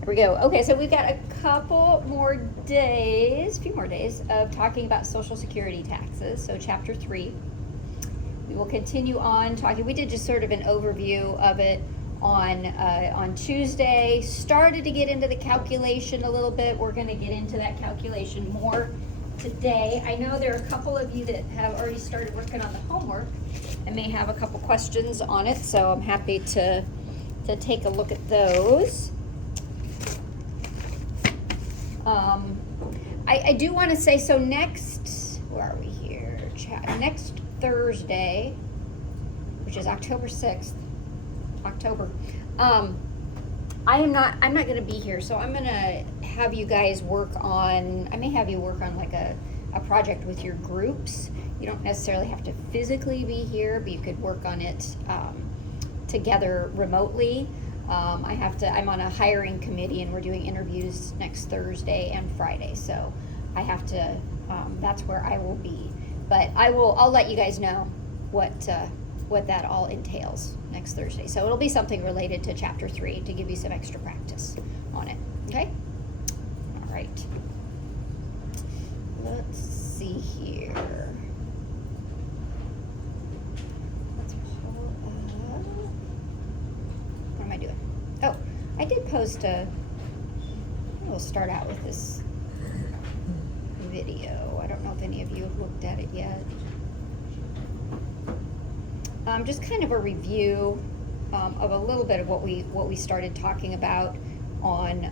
There we go. Okay, so we've got a couple more days, a few more days of talking about Social Security taxes. So Chapter 3. We will continue on talking. We did just sort of an overview of it on Tuesday. Started to get into the calculation a little bit. We're going to get into that calculation more today. I know there are a couple of you that have already started working on the homework and may have a couple questions on it, so I'm happy to take a look at those. I do want to say, so next, where are we here? Next Thursday, which is October 6th, I'm not going to be here, so I'm going to have you guys I may have you work on like a project with your groups. You don't necessarily have to physically be here, but you could work on it together remotely. I'm on a hiring committee and we're doing interviews next Thursday and Friday, so I have to, that's where I will be. But I'll let you guys know what that all entails next Thursday. So it'll be something related to Chapter 3 to give you some extra practice on it, okay? All right. Let's see here. Let's pull up. What am I doing? Oh, I did post we'll start out with this video. I don't know if any of you have looked at it yet. Just kind of a review of a little bit of what we started talking about on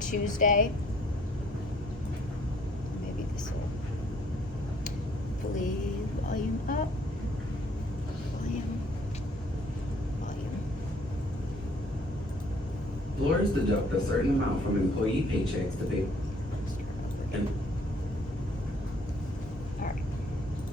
Tuesday. Maybe this will hopefully volume up. Volume. Employers deduct a certain amount from employee paychecks to pay.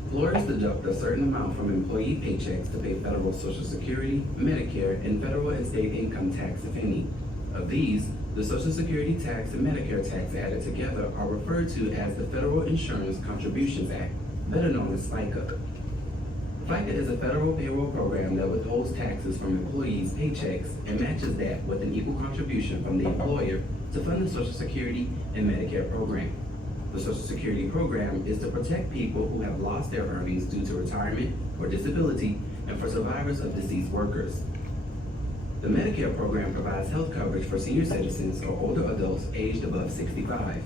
Employers deduct a certain amount from employee paychecks to pay federal Social Security, Medicare, and federal and state income tax, if any. Of these, the Social Security tax and Medicare tax added together are referred to as the Federal Insurance Contributions Act, better known as FICA. FICA is a federal payroll program that withholds taxes from employees' paychecks and matches that with an equal contribution from the employer to fund the Social Security and Medicare program. The Social Security program is to protect people who have lost their earnings due to retirement or disability and for survivors of deceased workers. The Medicare program provides health coverage for senior citizens or older adults aged above 65.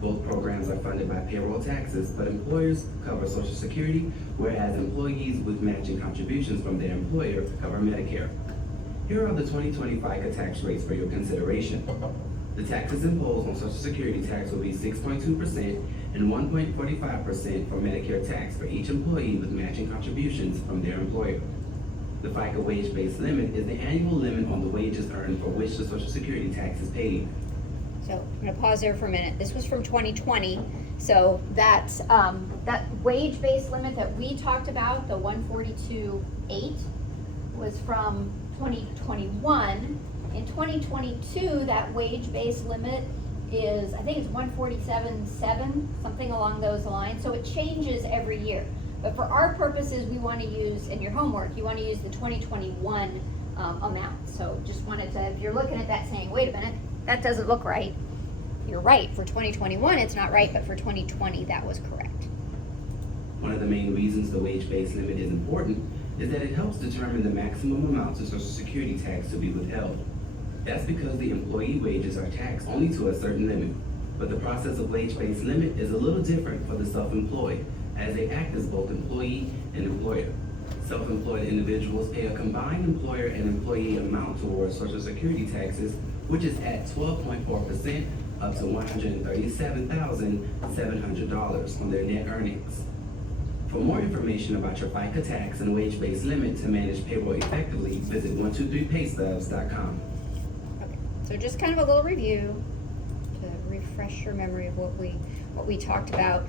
Both programs are funded by payroll taxes, but employers cover Social Security, whereas employees with matching contributions from their employer cover Medicare. Here are the 2020 FICA tax rates for your consideration. The taxes imposed on Social Security tax will be 6.2% and 1.45% for Medicare tax for each employee with matching contributions from their employer. The FICA wage-based limit is the annual limit on the wages earned for which the Social Security tax is paid. So I'm going to pause there for a minute. This was from 2020. So that's that wage-based limit that we talked about, the 142.8, was from 2021. In 2022, that wage-based limit is, I think it's 147.7, something along those lines. So it changes every year. But for our purposes, we want to use, in your homework, you want to use the 2021 amount. So just wanted to, if you're looking at that saying, wait a minute, that doesn't look right. You're right. For 2021, it's not right, but for 2020, that was correct. One of the main reasons the wage-based limit is important is that it helps determine the maximum amounts of Social Security tax to be withheld. That's because the employee wages are taxed only to a certain limit, but the process of wage-based limit is a little different for the self-employed, as they act as both employee and employer. Self-employed individuals pay a combined employer and employee amount towards Social Security taxes, which is at 12.4% up to $137,700 on their net earnings. For more information about your FICA tax and wage-based limit to manage payroll effectively, visit 123paystubs.com. Okay, so just kind of a little review to refresh your memory of what we talked about.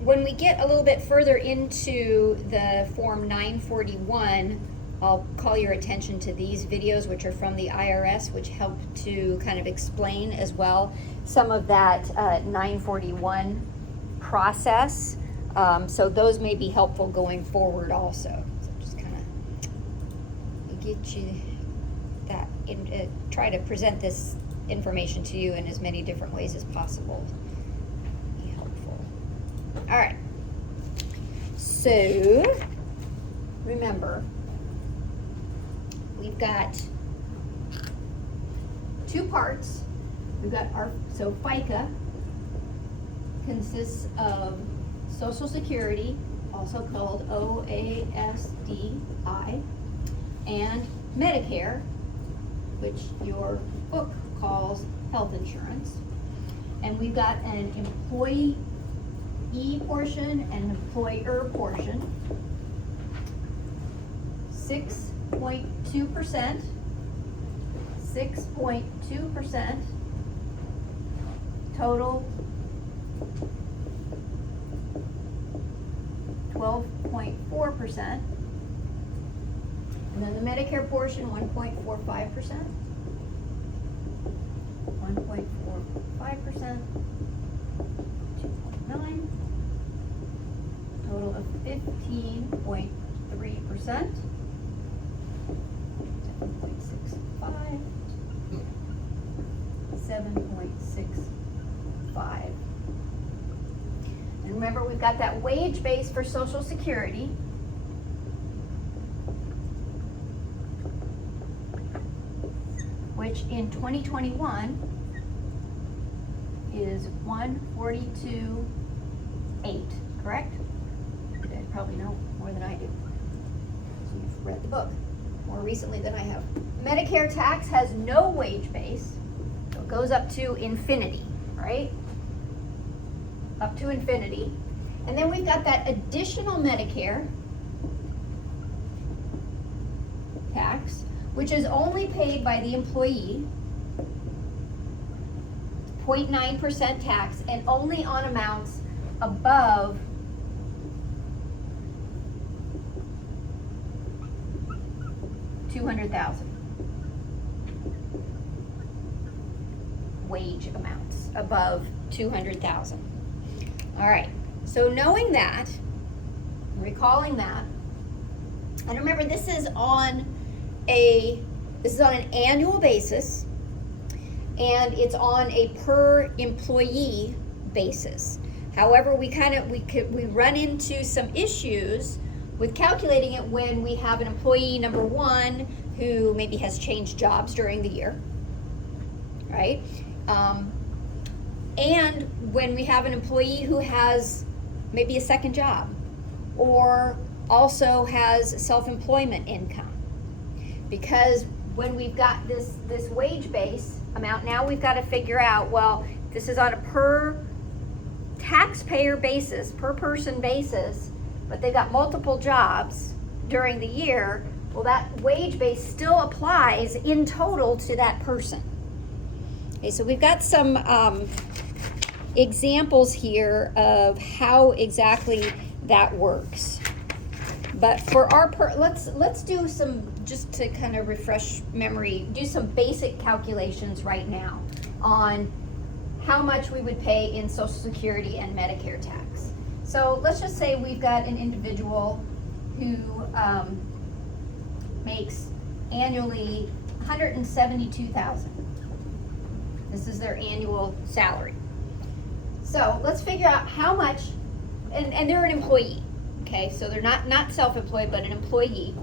When we get a little bit further into the Form 941, I'll call your attention to these videos, which are from the IRS, which help to kind of explain as well some of that 941 process. So those may be helpful going forward also. So just kind of get you that try to present this information to you in as many different ways as possible. Be helpful. All right. So, remember, we've got two parts. We've got so FICA consists of Social Security, also called OASDI, and Medicare, which your book calls health insurance. And we've got an employee portion and an employer portion. 6.2%, 6.2%, total 12.4%, and then the Medicare portion 1.45%, 1.45%, 2.9, total of 15.3%, 7.65, 7.65. And remember, we've got that wage base for Social Security. Which in 2021 is 142.8, correct? You guys probably know more than I do. So you've read the book more recently than I have. Medicare tax has no wage base, so it goes up to infinity, right? Up to infinity. And then we've got that additional Medicare tax, which is only paid by the employee, 0.9% tax, and only on amounts above $200,000. Wage amounts above $200,000. All right, so knowing that, recalling that, and remember this is on an annual basis, and it's on a per employee basis. However, we run into some issues with calculating it when we have an employee, number one, who maybe has changed jobs during the year, right? And when we have an employee who has maybe a second job or also has self-employment income. Because when we've got this wage base amount, now we've got to figure out, well, this is on a per taxpayer basis, per person basis, but they've got multiple jobs during the year. Well, that wage base still applies in total to that person. Okay, so we've got some examples here of how exactly that works. But for our let's do some, just to kind of refresh memory, do some basic calculations right now on how much we would pay in Social Security and Medicare tax. So let's just say we've got an individual who makes annually $172,000. This is their annual salary. So let's figure out how much, and they're an employee, okay? So they're not self-employed, but an employee.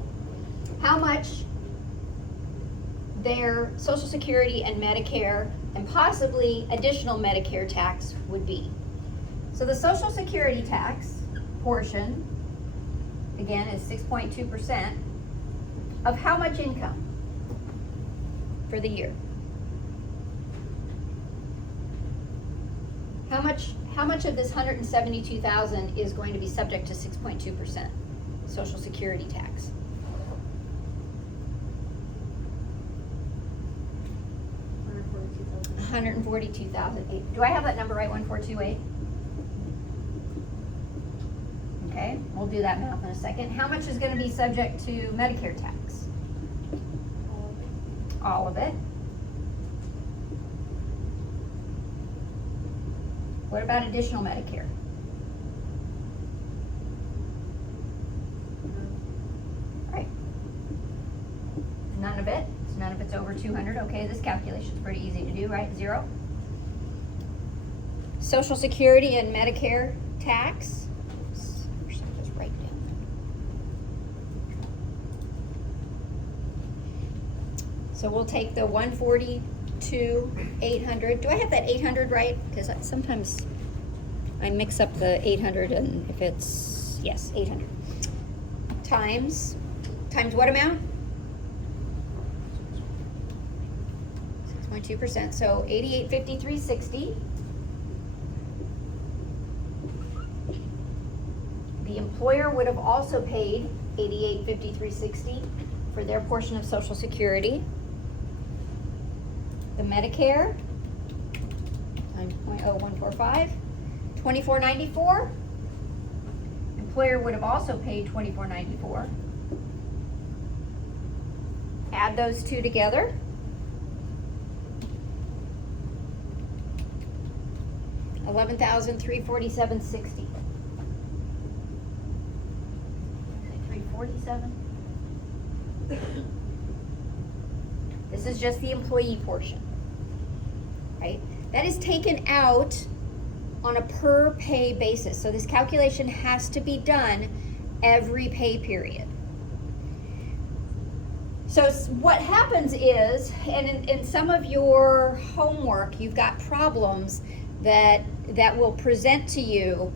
How much their Social Security and Medicare and possibly additional Medicare tax would be. So the Social Security tax portion, again, is 6.2% of how much income for the year? How much of this $172,000 is going to be subject to 6.2% Social Security tax? $142,000. Do I have that number right? 1428? Okay, we'll do that math in a second. How much is going to be subject to Medicare tax? All of it. What about additional Medicare? Right. None of it. none of it's over 200. Okay, this calculation's pretty easy to do, right? 0. Social Security and Medicare tax. Oops, I wish I could just write down. So we'll take the 142,800. Do I have that 800 right? Because sometimes I mix up the 800 and if it's, yes, 800. Times what amount? 6.2%. So 8853.60. The employer would have also paid 8853.60 for their portion of Social Security. The Medicare times 0.0145, 24.94. Employer would have also paid 24.94. Add those two together. $11,347.60. 347. This is just the employee portion, right? That is taken out on a per pay basis. So this calculation has to be done every pay period. So what happens is, and in some of your homework, you've got problems that will present to you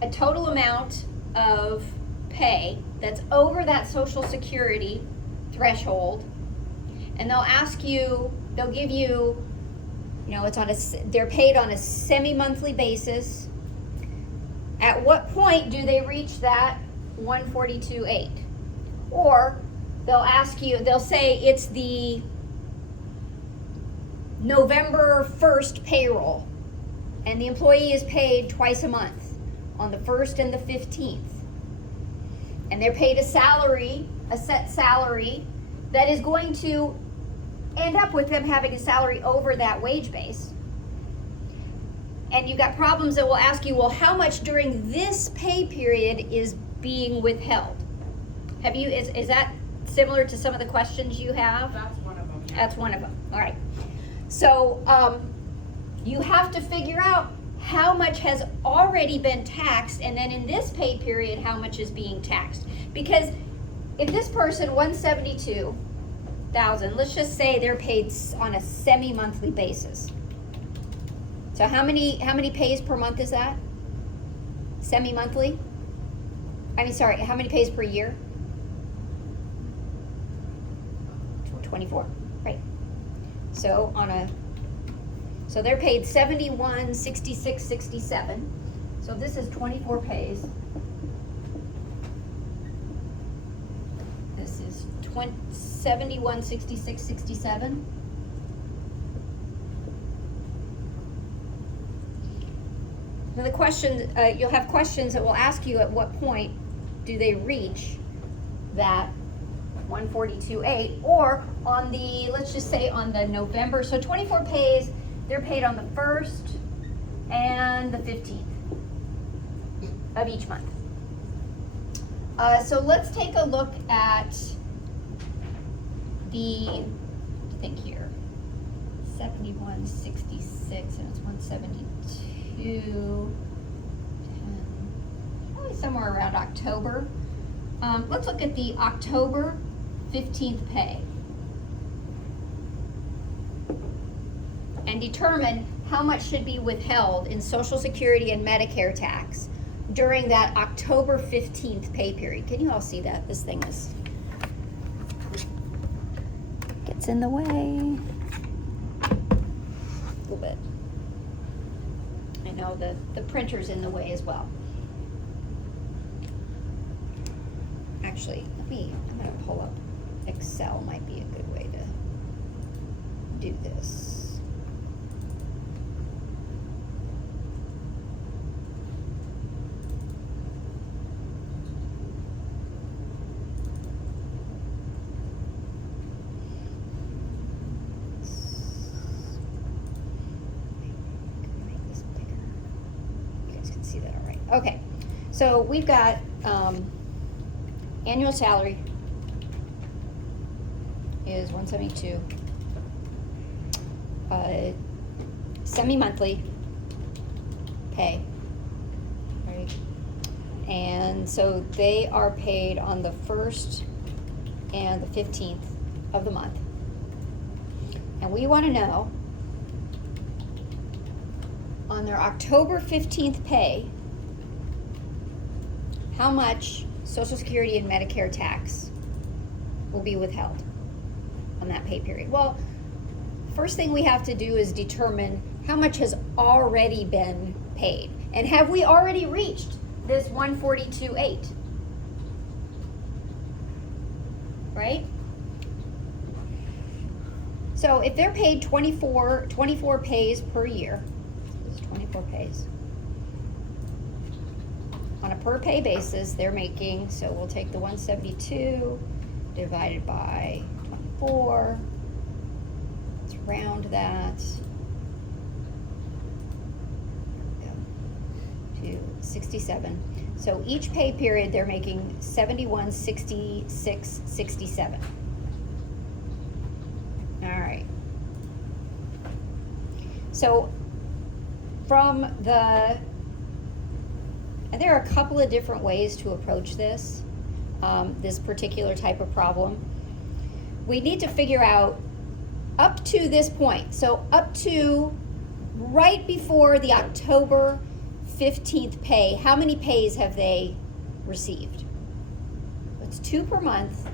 a total amount of pay that's over that Social Security threshold, and they'll ask you, they'll give you, it's they're paid on a semi-monthly basis. At what point do they reach that 142.8? Or they'll ask you, they'll say it's the November 1st payroll, and the employee is paid twice a month, on the 1st and the 15th. And they're paid a salary, a set salary, that is going to end up with them having a salary over that wage base. And you've got problems that will ask you, well, how much during this pay period is being withheld? Is that similar to some of the questions you have? That's one of them. Yeah. That's one of them. All right. So you have to figure out how much has already been taxed, and then in this pay period, how much is being taxed. Because if this person, 172,000, let's just say they're paid on a semi-monthly basis. So how many pays per month is that? Semi-monthly? How many pays per year? 24, right. So so they're paid 71.66.67. So this is 24 pays. This is 71.66.67. Now the question, you'll have questions that will ask you at what point do they reach that 142.8, or on the, let's just say on the November, so 24 pays, they're paid on the 1st and the 15th of each month. So let's take a look at the, think here, 71.66, and it's 172.10, probably somewhere around October. Let's look at the October 15th pay and determine how much should be withheld in Social Security and Medicare tax during that October 15th pay period. Can you all see that? This thing gets in the way a little bit. I know the printer's in the way as well. Actually, I'm going to pull up Excel, might be a good way to do this. Make this bigger. You guys can see that all right. Okay, so we've got annual salary, is 172. Semi-monthly pay, right? And so they are paid on the 1st and the 15th of the month. And we want to know, on their October 15th pay, how much Social Security and Medicare tax will be withheld on that pay period. Well, first thing we have to do is determine how much has already been paid. And have we already reached this 142.8? Right? So if they're paid 24 pays per year, this is 24 pays. On a per pay basis, they're making, so we'll take the 172 divided by 24. Let's round that to 67. So each pay period, they're making 71.66.67. All right. So from the, and there are a couple of different ways to approach this, this particular type of problem. We need to figure out up to this point, so up to right before the October 15th pay, how many pays have they received? It's 2 per month,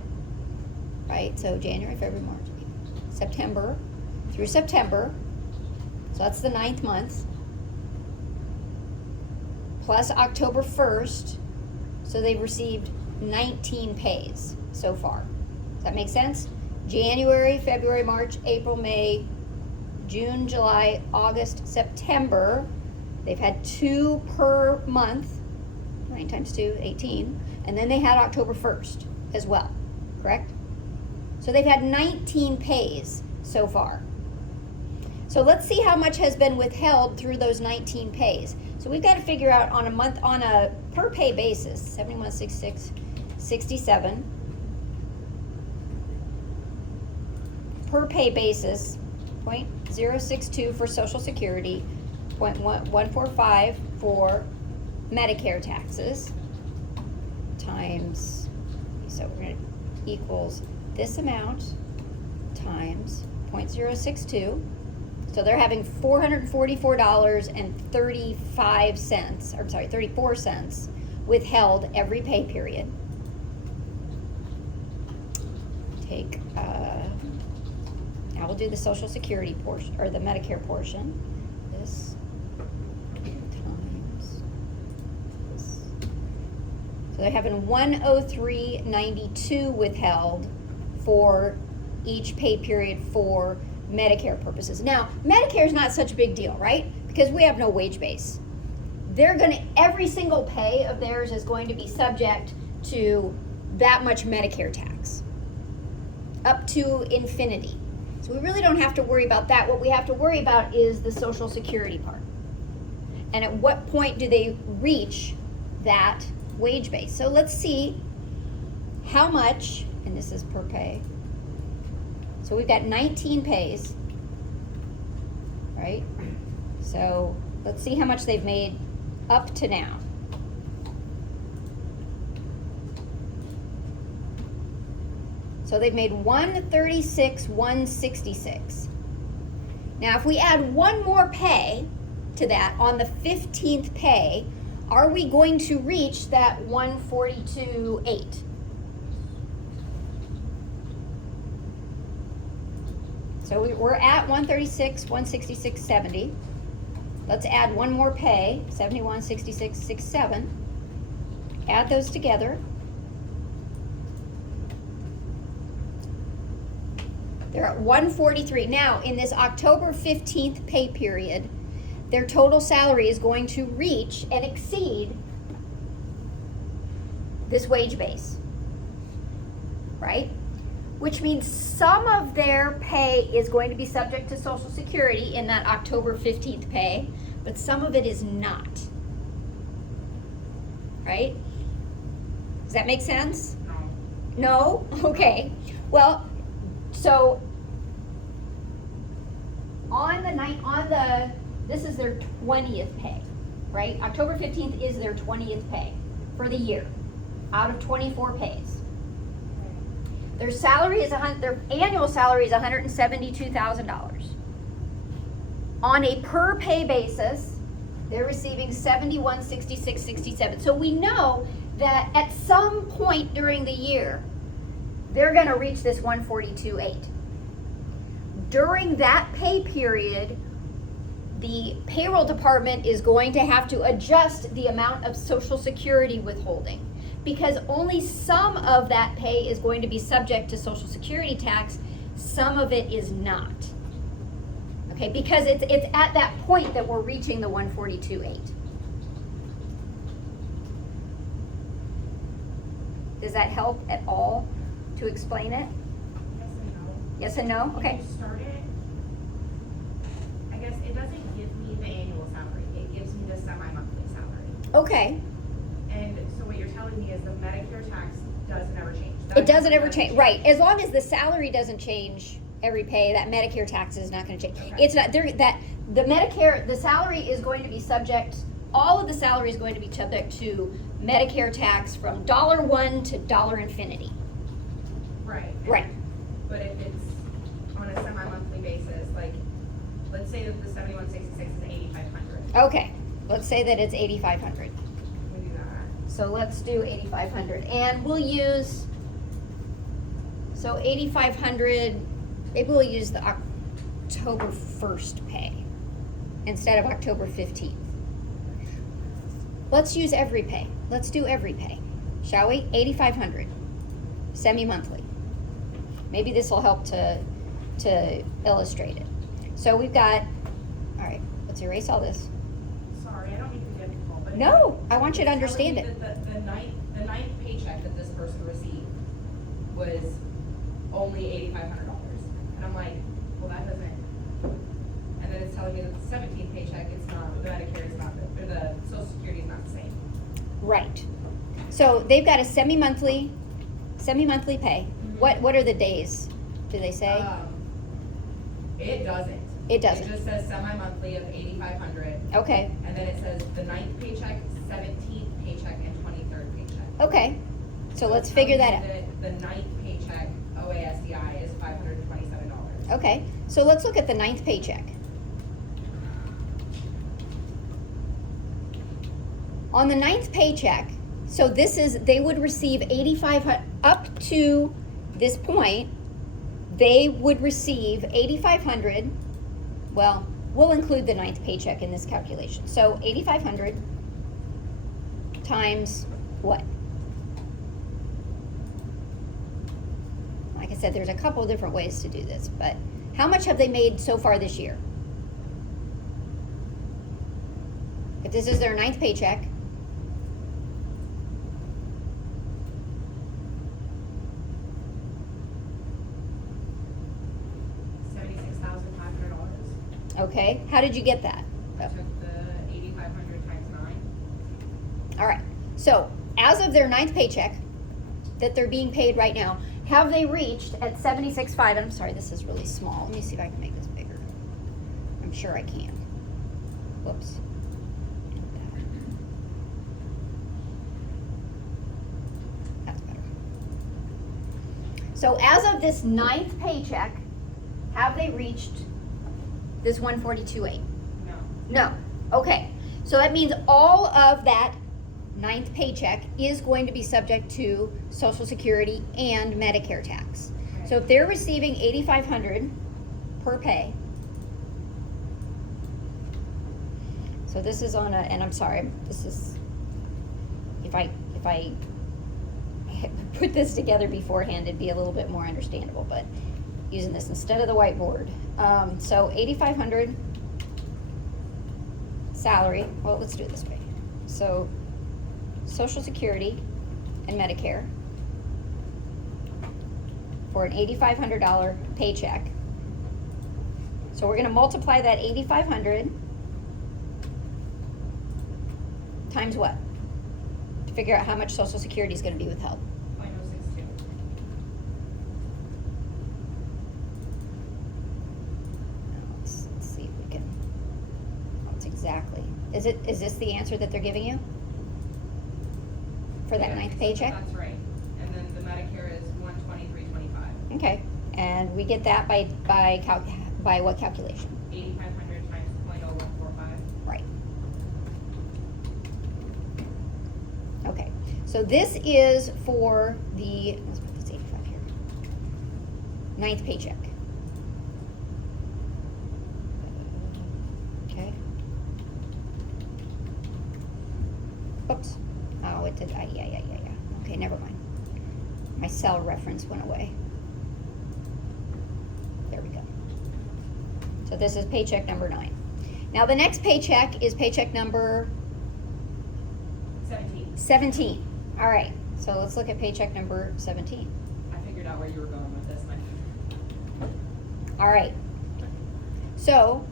right? So January, February, March, September through September, so that's the 9th month, plus October 1st, so they've received 19 pays so far. Does that make sense? January, February, March, April, May, June, July, August, September. They've had 2 per month, 9 times 2, 18, and then they had October 1st as well, correct? So they've had 19 pays so far. So let's see how much has been withheld through those 19 pays. So we've got to figure out on a per pay basis, 71.66.67. Per pay basis, 0.062 for Social Security, 0.145 for Medicare taxes, times, so we're going to equals this amount times 0.062. So they're having $34 withheld every pay period. Take, now we'll do the Social Security portion, or the Medicare portion. This times this. So they're having $103.92 withheld for each pay period for Medicare purposes. Now, Medicare is not such a big deal, right? Because we have no wage base. Every single pay of theirs is going to be subject to that much Medicare tax, up to infinity. So we really don't have to worry about that. What we have to worry about is the Social Security part. And at what point do they reach that wage base? So let's see how much, and this is per pay. So we've got 19 pays, right? So let's see how much they've made up to now. So they've made $136,166. Now if we add one more pay to that on the 15th pay, are we going to reach that 142.8? So we're at 136,166.70. Let's add one more pay, 71.66.67. Add those together. They're at 143. Now, in this October 15th pay period, their total salary is going to reach and exceed this wage base, right? Which means some of their pay is going to be subject to Social Security in that October 15th pay, but some of it is not, right? Does that make sense? No. No? Okay. Well, So this is their 20th pay, right? October 15th is their 20th pay for the year, out of 24 pays. Their salary is their annual salary is $172,000. On a per pay basis, they're receiving $71,6667. So we know that at some point during the year, they're going to reach this $142,800. During that pay period, the payroll department is going to have to adjust the amount of Social Security withholding, because only some of that pay is going to be subject to Social Security tax, some of it is not. Okay, because it's at that point that we're reaching the $142,800. Does that help at all to explain it? Yes and no. Yes and no? Okay. When you start it, I guess it doesn't give me the annual salary. It gives me the semi-monthly salary. Okay. And so what you're telling me is the Medicare tax doesn't ever change. It doesn't ever change, right? As long as the salary doesn't change every pay, that Medicare tax is not going to change. Okay. It's not there. That the Medicare, the salary is going to be subject. All of the salary is going to be subject to Medicare tax from $1 to $infinity. Right. Right. But if it's on a semi-monthly basis, like, let's say that the 7166 is 8,500. Okay. Let's say that it's 8,500. We do that. So let's do 8,500, and we'll use. So 8,500. Maybe we'll use the October 1st pay instead of October 15th. Let's use every pay. Let's do every pay, shall we? 8,500, semi-monthly. Maybe this will help to illustrate it. So we've got, all right, let's erase all this. Sorry, I don't mean to be difficult, but No, I want you to it's understand telling it. me that the ninth paycheck that this person received was only $8,500, and I'm like, well, that doesn't. And then it's telling me that the 17th paycheck, it's not, the Medicare is not, or the Social Security is not the same. Right. So they've got a semi-monthly pay. Mhm. What are the days? Do they say? It doesn't. It doesn't. It just says semi-monthly of 8,500, Okay. and then it says the 9th paycheck, 17th paycheck, and 23rd paycheck. Okay. So let's it's figure telling that me out. The 9th paycheck, OASDI, is $527. Okay. So let's look at the 9th paycheck. On the 9th paycheck, so they would receive 8,500, up to this point, they would receive 8,500, well, we'll include the 9th paycheck in this calculation. So 8,500 times what? Like I said, there's a couple of different ways to do this, but how much have they made so far this year? If this is their 9th paycheck, $76,500. okay, how did you get that? I took the 8,500 times 9. All right, so as of their 9th paycheck that they're being paid right now, have they reached at 76.5? I'm sorry, this is really small. Let me see if I can make this bigger. I'm sure I can. Whoops. That's better. So as of this 9th paycheck, have they reached this 142.8? No. No. Okay. So that means all of that 9th paycheck is going to be subject to Social Security and Medicare tax. Okay. So if they're receiving 8,500 per pay, so this is on a, and I'm sorry, this is, if I put this together beforehand, it'd be a little bit more understandable, but using this instead of the whiteboard. So 8,500 salary, well, let's do it this way. So Social Security and Medicare for an $8,500 paycheck. So we're gonna multiply that 8,500 times what? To figure out how much Social Security is gonna be withheld. 0.062. Is this the answer that they're giving you? For that Yeah, ninth paycheck? That's right. And then the Medicare is 123.25. Okay, and we get that by what calculation? 8,500 times 0.0145. Right. Okay, so this is for the, let's put this 85 here. Ninth paycheck. Okay. Oops. Oh, it did, yeah. Okay, never mind. My cell reference went away. There we go. So this is paycheck number 9. Now the next paycheck is paycheck number 17. All right, so let's look at paycheck number 17. I figured out where you were going with this, Mike. All right. So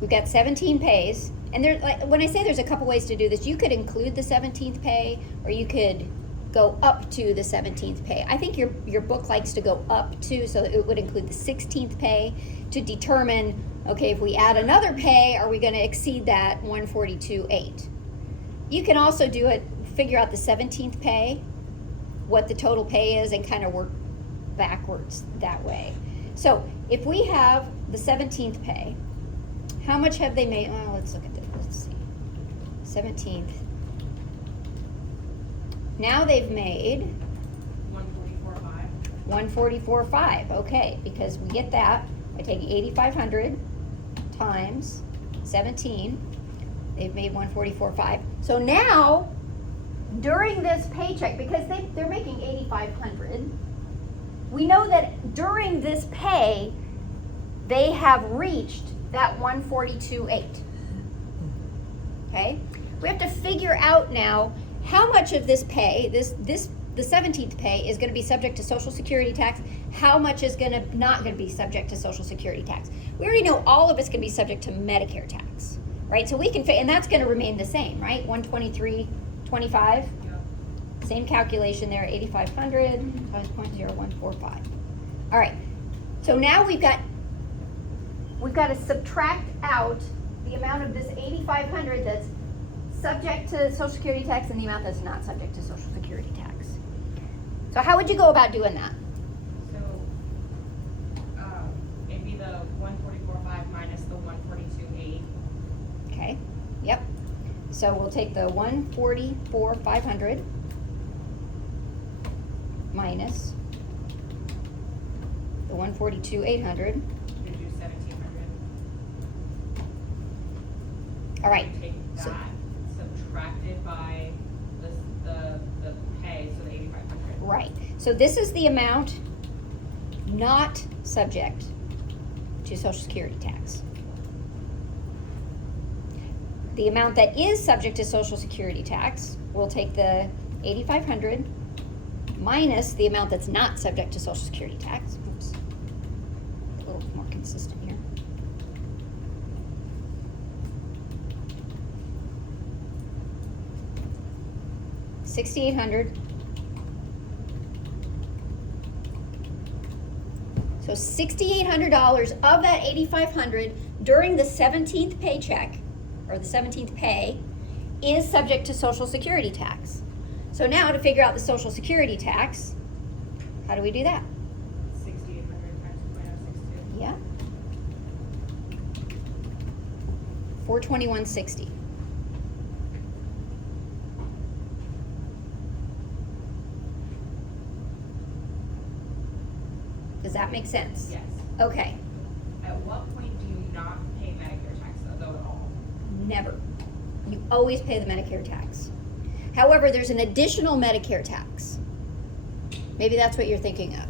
we've got 17 pays, and there, like, when I say there's a couple ways to do this, you could include the 17th pay, or you could go up to the 17th pay. I think your book likes to go up to, so it would include the 16th pay to determine, okay, if we add another pay, are we going to exceed that 142.8? You can also do it, figure out the 17th pay, what the total pay is, and kind of work backwards that way. So if we have the 17th pay, how much have they made? Oh, let's look at this. Let's see. 17th. Now they've made 144.5. Okay, because we get that by taking 8,500 times 17. They've made 144.5. So now, during this paycheck, because they're making 8,500, we know that during this pay, they have reached that 142.8. Okay? We have to figure out now how much of this pay, the 17th pay, is going to be subject to Social Security tax, how much is not going to be subject to Social Security tax. We already know all of it's going to be subject to Medicare tax, right? So we can, and that's going to remain the same, right? 123.25. Yep. Same calculation there, 8,500 times 0.0145. All right, so now we've got to subtract out the amount of this 8,500 that's subject to Social Security tax and the amount that's not subject to Social Security tax. So how would you go about doing that? So, it'd be the 144.5 minus the 142.8. Okay, yep. So we'll take the 144,500 minus the 142,800. You do 1,700. All right. Take that, So- subtracted by the pay, so the 8,500. Right. So this is the amount not subject to Social Security tax. The amount that is subject to Social Security tax, we'll take the 8,500 minus the amount that's not subject to Social Security tax. Oops. A little more consistent here. $6,800. So $6,800 of that $8,500 during the 17th paycheck, or the 17th pay, is subject to Social Security tax. So now to figure out the Social Security tax, how do we do that? 6,800 times 0.062. Yeah. $421.60. Does that make sense? Yes. Okay. At what point do you not pay Medicare tax though at all? Never. You always pay the Medicare tax. However, there's an additional Medicare tax. Maybe that's what you're thinking of.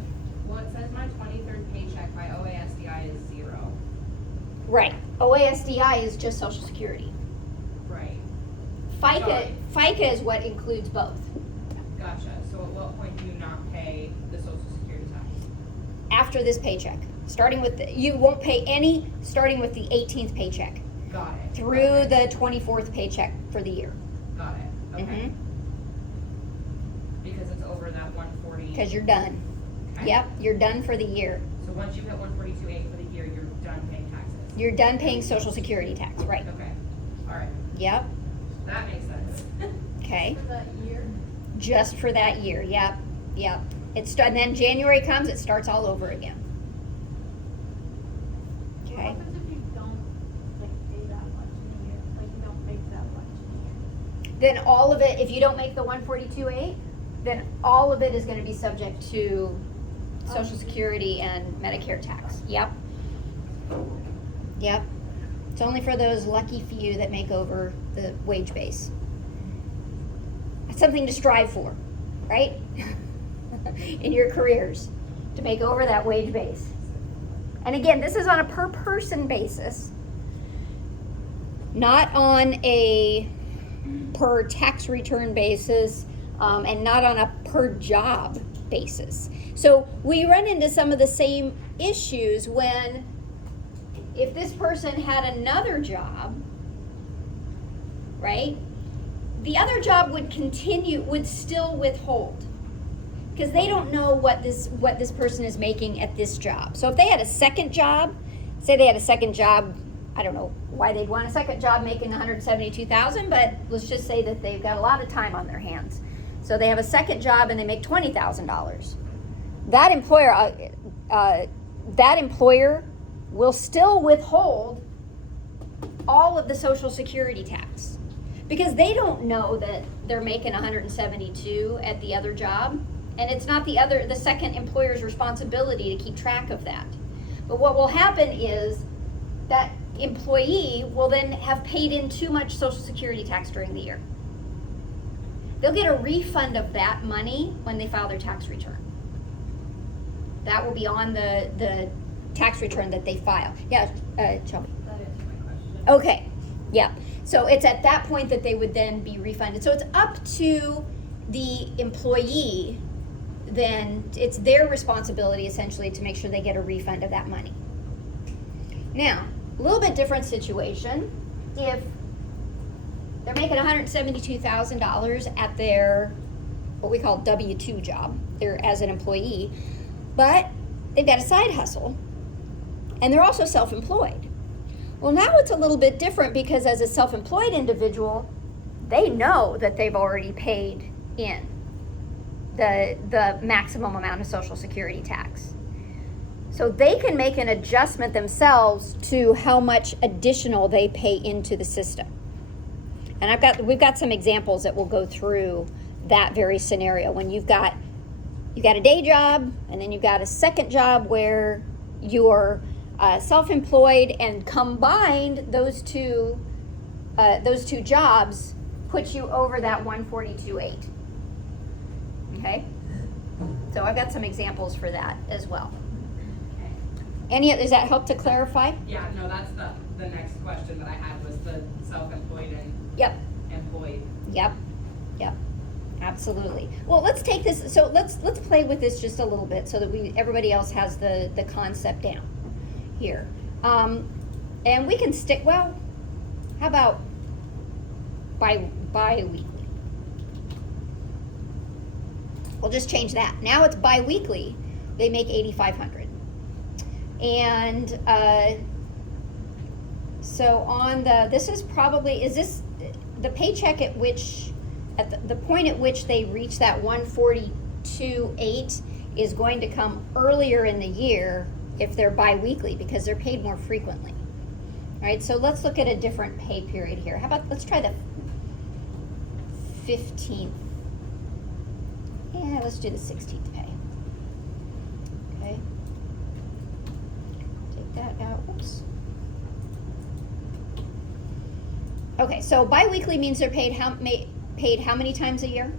Well, it says my 23rd paycheck by OASDI is 0. Right. OASDI is just Social Security. Right. FICA is what includes both. Gotcha. So at what point do you not pay the Social Security tax? After this paycheck. You won't pay any starting with the 18th paycheck Got it. through Okay. the 24th paycheck for the year. Got it. Okay. Mhm. Because it's over that 140. Because you're done. Okay. Yep, you're done for the year. So once you hit 142.8 for the year, you're done paying taxes. You're done paying Social Security tax, right? Okay. Alright, Yep, that makes sense. okay. For that year? Just for that year, yep, yep. And then January comes, it starts all over again. What Okay, happens if you don't, like, pay that much in a year? Like, you don't make that much in a year? then all of it, if you don't make the 142.8, then all of it is gonna be subject to Social Security and Medicare tax, yep. Yep, it's only for those lucky few that make over the wage base. That's something to strive for, right? In your careers, to make over that wage base. And again, this is on a per person basis, not on a per tax return basis, and not on a per job basis. So we run into some of the same issues when, if this person had another job, right? The other job would still withhold, because they don't know what this person is making at this job. So if they had a second job, say they had a second job, I don't know why they'd want a second job making $172,000, but let's just say that they've got a lot of time on their hands. So they have a second job and they make $20,000. That employer will still withhold all of the Social Security tax, because they don't know that they're making 172 at the other job, and it's not the second employer's responsibility to keep track of that. But what will happen is that employee will then have paid in too much Social Security tax during the year. They'll get a refund of that money when they file their tax return. That will be on the tax return that they file. Yeah, Shelby. That answers my question. Okay, yeah. So it's at that point that they would then be refunded. So it's up to the employee, then it's their responsibility essentially to make sure they get a refund of that money. Now, a little bit different situation. If they're making $172,000 at their, what we call W-2 job, they're as an employee, but they've got a side hustle, and they're also self-employed. Well, now it's a little bit different, because as a self-employed individual, they know that they've already paid in the maximum amount of Social Security tax. So they can make an adjustment themselves to how much additional they pay into the system. And we've got some examples that will go through that very scenario, when you've got a day job, and then you've got a second job where you're self-employed, and combined those two jobs put you over that 142.8. Okay, so I've got some examples for that as well. Does that help to clarify? Yeah, no, that's the next question that I had, was the self-employed and Yep. employed. Yep. Absolutely. Well, let's take this. So let's play with this just a little bit, so that everybody else has the concept down here. And we can stick. Well, how about bi-weekly? We'll just change that. Now it's bi-weekly. They make $8,500, and so on this is the paycheck at the point at which they reach that 142.8 is going to come earlier in the year if they're bi-weekly, because they're paid more frequently. All right, so let's look at a different pay period here. How about, let's try the 15th. Yeah, let's do the 16th pay. Okay. Take that out. Whoops. Okay, so bi-weekly means they're paid how many times a year?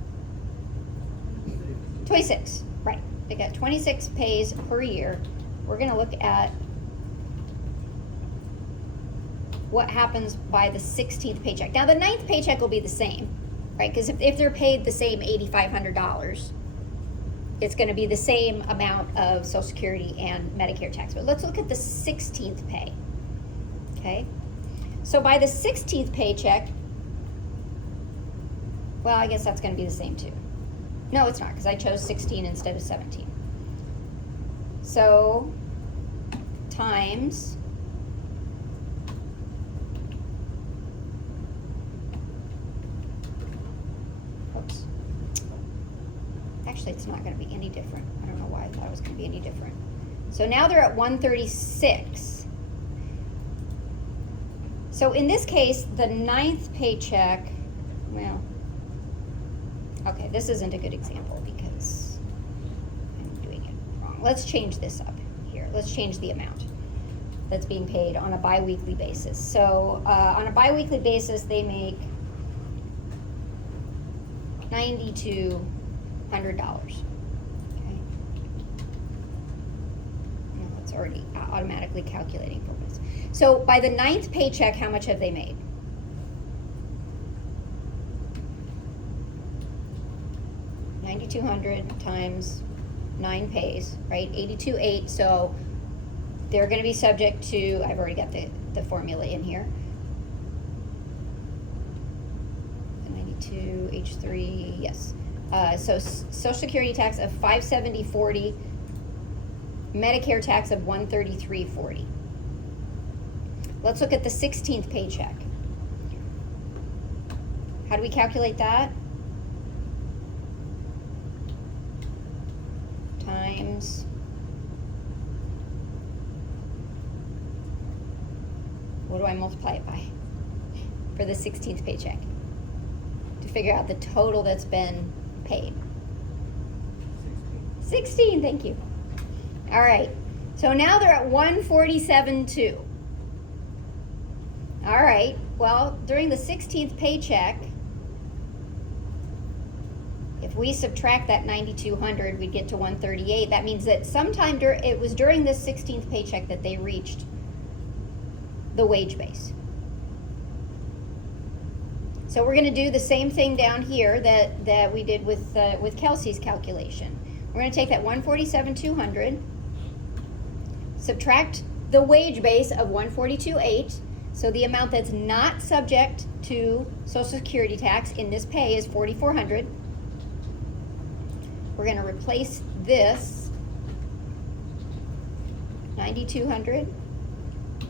26, right. They got 26 pays per year. We're going to look at what happens by the 16th paycheck. Now, the 9th paycheck will be the same, right? Because if they're paid the same $8,500, it's going to be the same amount of Social Security and Medicare tax. But let's look at the 16th pay, okay? So by the 16th paycheck, well, I guess that's going to be the same too. No, it's not, because I chose 16 instead of 17. So times actually, it's not gonna be any different. I don't know why I thought it was gonna be any different. So now they're at 136. So in this case, the 9th paycheck, well, okay, this isn't a good example because I'm doing it wrong. Let's change this up here. Let's change the amount that's being paid on a biweekly basis. So on a biweekly basis, they make $9,200. Okay. No, it's already automatically calculating for this. So by the 9th paycheck, how much have they made? $9,200 times 9 pays, right? 82.8. So they're going to be subject to. I've already got the formula in here. 92 H3, yes. So Social Security tax of $570.40, Medicare tax of $133.40. Let's look at the 16th paycheck. How do we calculate that? Times what do I multiply it by for the 16th paycheck to figure out the total that's been paid? 16, thank you. All right, so now they're at 147.2. All right, well, during the 16th paycheck, if we subtract that 9,200, we'd get to 138. That means that sometime it was during this 16th paycheck that they reached the wage base. So we're going to do the same thing down here that we did with Kelsey's calculation. We're going to take that 147,200, subtract the wage base of 142.8. So the amount that's not subject to Social Security tax in this pay is 4,400. We're going to replace this 9,200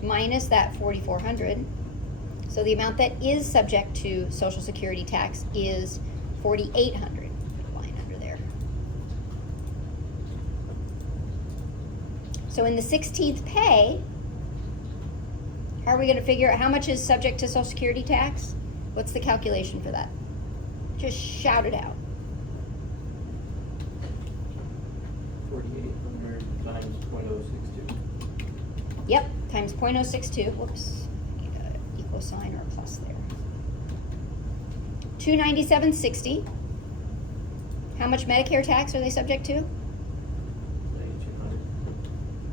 minus that 4,400. So the amount that is subject to Social Security tax is 4,800. Line under there. So in the 16th pay, how are we going to figure out how much is subject to Social Security tax? What's the calculation for that? Just shout it out. 4,800 times 0.062. Yep, times 0.062. Whoops, I need an equal sign or a plus there. 297.60. How much Medicare tax are they subject to? 9,200.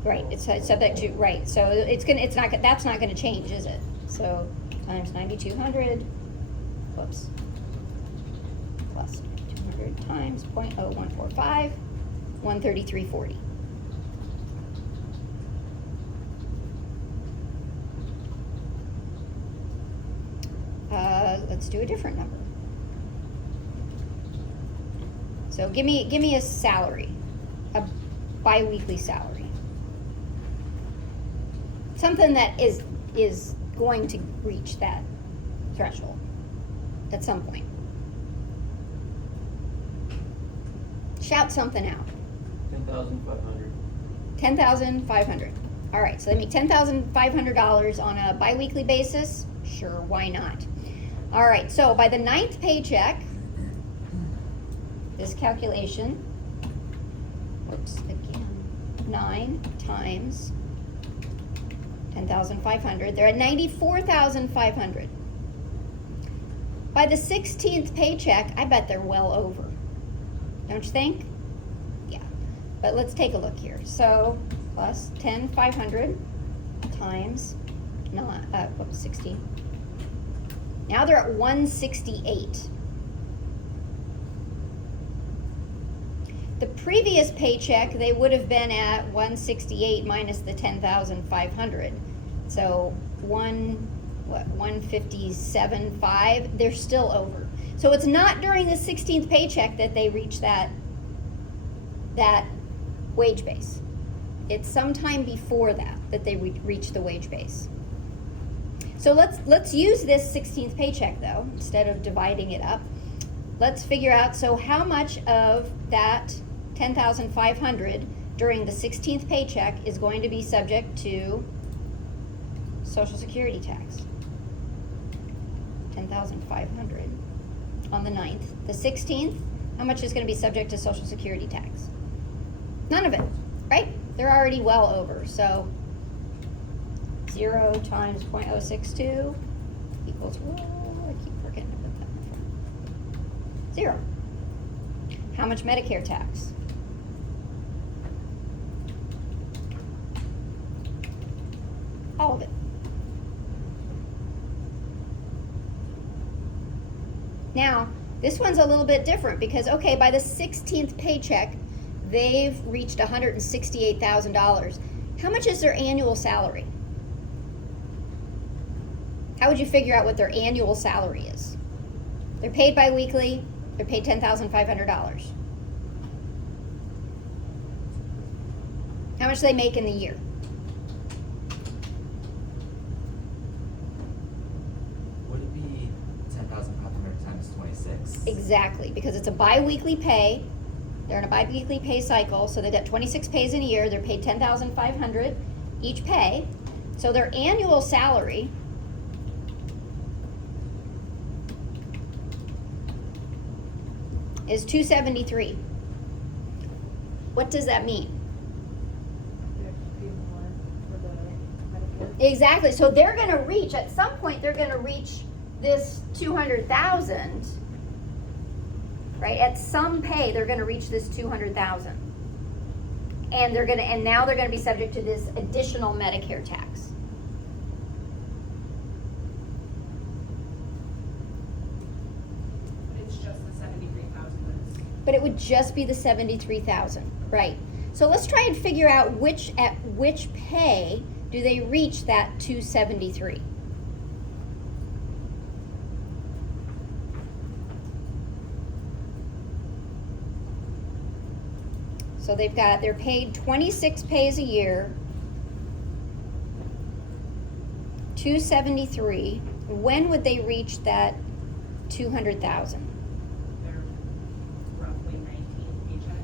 Right, it's subject to, right, so that's not gonna change, is it? So times 9,200, whoops, plus 200 times 0.0145, 133.40. Let's do a different number. So give me a salary, a bi-weekly salary. Something that is going to reach that threshold at some point. Shout something out. 10,500. 10,500. All right, so they make $10,500 on a bi-weekly basis. Sure, why not? All right, so by the 9th paycheck, this calculation, whoops, again, 9 times 10,500. They're at 94,500. By the 16th paycheck, I bet they're well over. Don't you think? Yeah. But let's take a look here. So plus 10,500 times 16. Now they're at 168. The previous paycheck, they would have been at 168 minus the 10,500. So 157.5. They're still over. So it's not during the 16th paycheck that they reach that wage base. It's sometime before that they reach the wage base. So let's use this 16th paycheck though, instead of dividing it up. let's figure out, so how much of that 10,500 during the 16th paycheck is going to be subject to Social Security tax? 10,500 on the 9th. The 16th, how much is going to be subject to Social Security tax? None of it, right? They're already well over, so 0 times 0.062 equals, I keep forgetting to put that in front. 0. How much Medicare tax? All of it. Now, this one's a little bit different because, okay, by the 16th paycheck, they've reached $168,000. How much is their annual salary? How would you figure out what their annual salary is? They're paid bi-weekly, they're paid $10,500. How much do they make in the year? Would it be 10,500 times 26? Exactly, because it's a bi-weekly pay. They're in a bi-weekly pay cycle, so they've got 26 pays in a year. They're paid $10,500 each pay. So their annual salary is $273. What does that mean? There should be more for the Medicare. Exactly. So they're going to reach, at some point, they're going to reach this 200,000, right? At some pay, they're going to reach this 200,000, and now they're going to be subject to this additional Medicare tax. It's just the 73,000. But it would just be the 73,000, right? So let's try and figure out at which pay do they reach that 273. So they're paid 26 pays a year, 273. When would they reach that 200,000? They're roughly 19 paycheck.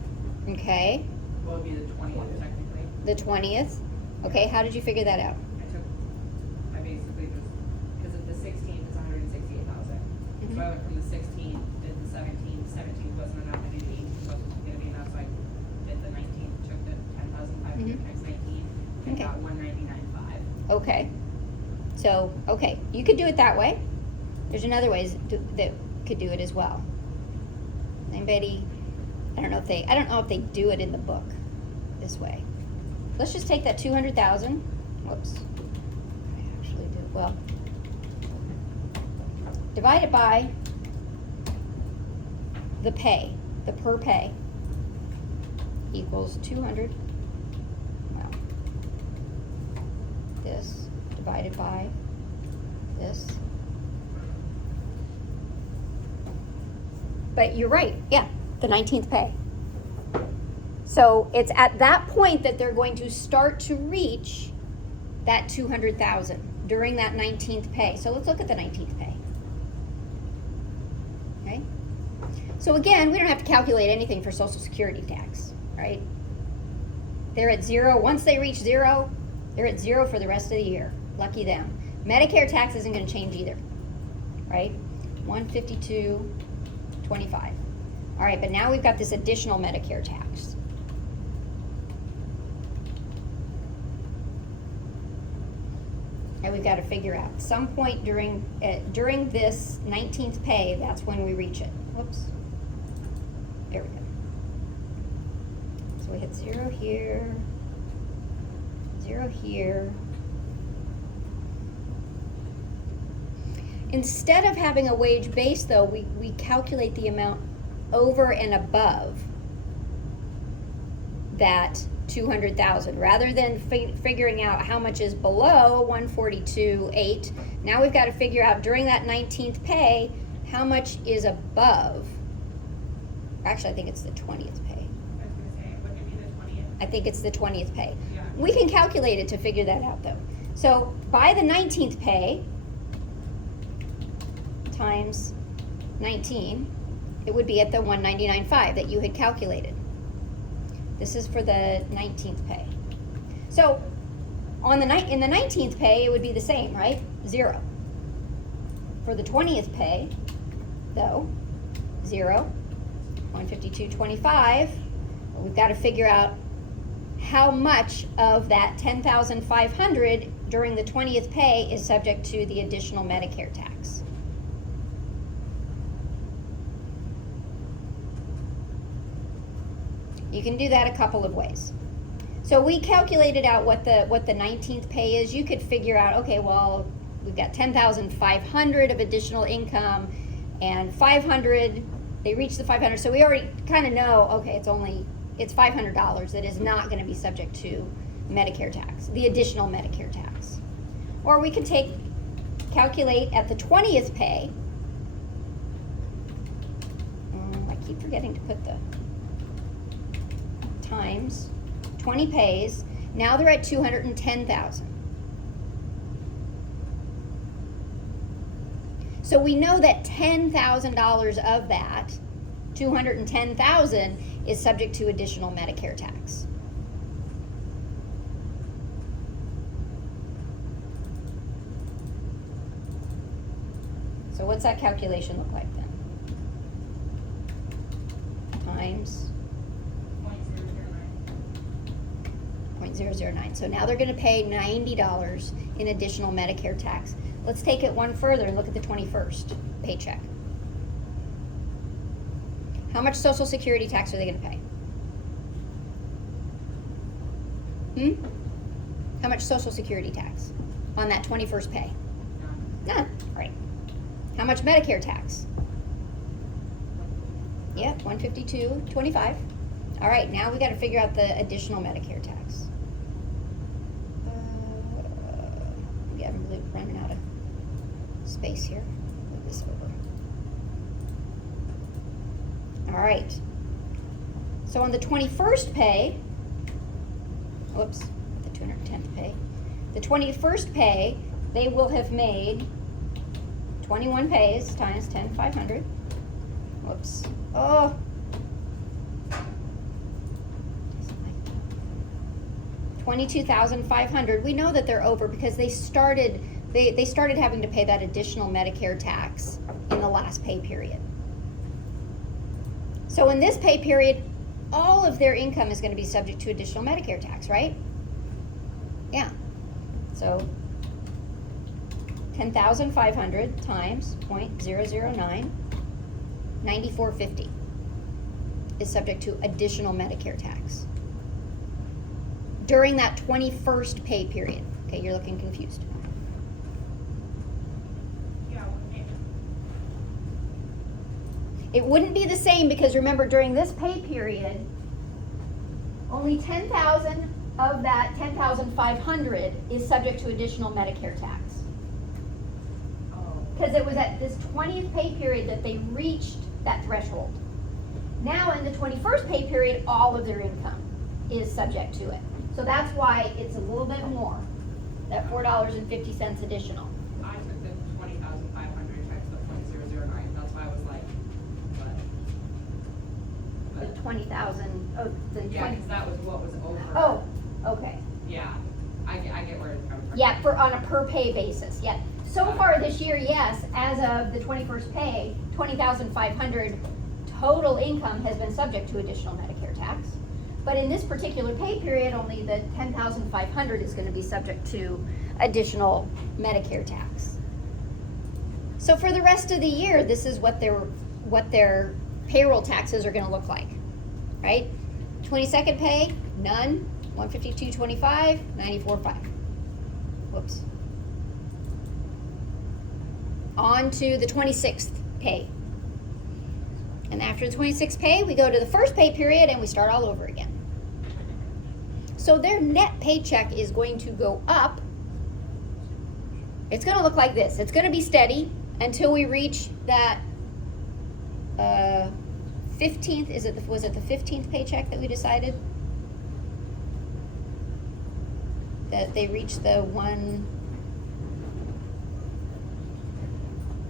Okay, What would be the 20th technically? the 20th. Okay, how did you figure that out? I basically just, because of the 16th is 168,000. Mhm. So I went from the 16th, did the 17th, 17th wasn't enough, I did the 18th, wasn't gonna be enough, so I did the 19th, took the 10,500 Mhm. times 19, and Okay. got 199,500. Okay. So, okay, you could do it that way. There's another ways that could do it as well. Anybody? I don't know if they do it in the book this way. Let's just take that 200,000. Whoops. I actually do. Well, divide it by the pay, the per pay equals 200. Well, this divided by this. But you're right, yeah, the 19th pay. So it's at that point that they're going to start to reach that 200,000 during that 19th pay. So let's look at the 19th pay. Okay? So again, we don't have to calculate anything for Social Security tax, right? They're at 0. Once they reach 0, they're at 0 for the rest of the year. Lucky them. Medicare tax isn't going to change either, right? 152.25. All right, but now we've got this additional Medicare tax. And we've got to figure out some point during this 19th pay, that's when we reach it. Whoops. There we go. So we hit 0 here, 0 here. Instead of having a wage base, though, we calculate the amount over and above that 200,000 rather than figuring out how much is below 142.8. Now we've got to figure out during that 19th pay how much is above. Actually, I think it's the 20th pay. I was gonna say, wouldn't it be the 20th? I think it's the 20th pay. Yeah. We can calculate it to figure that out, though. So by the 19th pay times 19 it would be at the 199.5 that you had calculated. This is for the 19th pay. So in the 19th pay, it would be the same, right? 0. For the 20th pay, though, 0, 152.25. We've got to figure out how much of that 10,500 during the 20th pay is subject to the additional Medicare tax. You can do that a couple of ways. So we calculated out what the 19th pay is. You could figure out, okay, well, we've got 10,500 of additional income and 500, they reach the 500. So we already kind of know, okay, it's $500 that is not going to be subject to Medicare tax, the additional Medicare tax. Or we can calculate at the 20th pay. I keep forgetting to put the times 20 pays. Now they're at 210,000. So we know that $10,000 of that 210,000 is subject to additional Medicare tax. So what's that calculation look like then? Times 0.009. So now they're going to pay $90 in additional Medicare tax. Let's take it one further and look at the 21st paycheck. How much Social Security tax are they going to pay? How much Social Security tax on that 21st pay? None. All right. How much Medicare tax? Yeah, $152.25. All right, now we got to figure out the additional Medicare tax. Yeah, I'm really running out of space here. Move this over. All right. So on the 21st pay, whoops, the 210th pay, the 21st pay, they will have made 21 pays times 10,500. Whoops. Oh. 22,500. We know that they're over because they started having to pay that additional Medicare tax in the last pay period. So in this pay period, all of their income is going to be subject to additional Medicare tax, right? Yeah. So 10,500 times 0.009, 94.50 is subject to additional Medicare tax during that 21st pay period. Okay, you're looking confused. Yeah, It wouldn't be the same because remember, during this pay period, only 10,000 of that 10,500 is subject to additional Medicare tax. Because it was at this 20th pay period that they reached that threshold. Now in the 21st pay period, all of their income is subject to it. So that's why it's a little bit more, that $4.50 additional. I took the 20,500 times the 0.009, that's why I was like, The 20,000, oh, the 20. yeah, because that was what was over. Oh, okay. Yeah, I get where it's coming from. Yeah, on a per pay basis, yeah. So far this year, yes, as of the 21st pay, 20,500 total income has been subject to additional Medicare tax. But in this particular pay period, only the 10,500 is going to be subject to additional Medicare tax. So for the rest of the year, this is what their payroll taxes are going to look like, right? 22nd pay, none. 152.25, 94.5. Whoops. On to the 26th pay. And after the 26th pay, we go to the first pay period and we start all over again. So their net paycheck is going to go up. It's going to look like this. It's going to be steady until we reach that 15th. Was it the 15th paycheck that we decided? That they reached the one.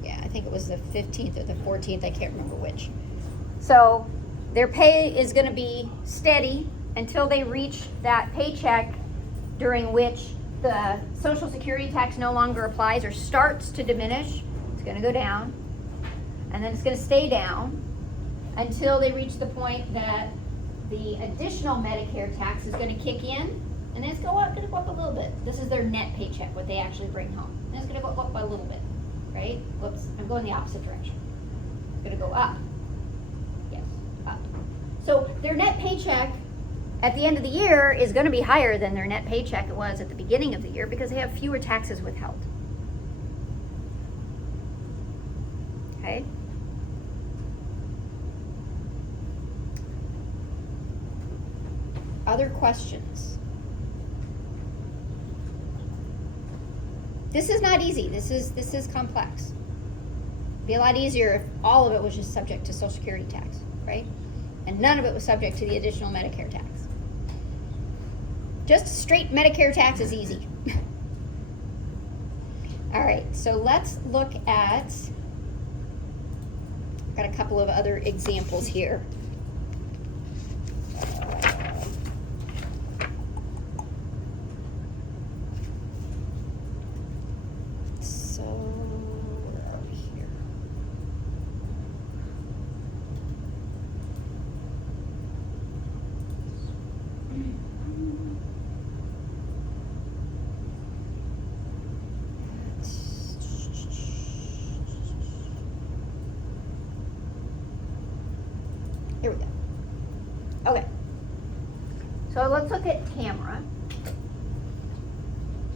Yeah, I think it was the 15th or the 14th. I can't remember which. So their pay is gonna be steady until they reach that paycheck during which the Social Security tax no longer applies or starts to diminish. It's gonna go down, and then it's gonna stay down until they reach the point that the additional Medicare tax is gonna kick in, and then it's gonna go up a little bit. This is their net paycheck, what they actually bring home. And it's gonna go up a little bit, right? Whoops, I'm going the opposite direction. It's gonna go up. Yes, up. So their net paycheck at the end of the year is gonna be higher than their net paycheck it was at the beginning of the year because they have fewer taxes withheld. Okay? Other questions? This is not easy. This is complex. It'd be a lot easier if all of it was just subject to Social Security tax, right? And none of it was subject to the additional Medicare tax. Just straight Medicare tax is easy. All right, so let's look at, got a couple of other examples here. So, where are we here? Here we go. Okay. So let's look at Tamara.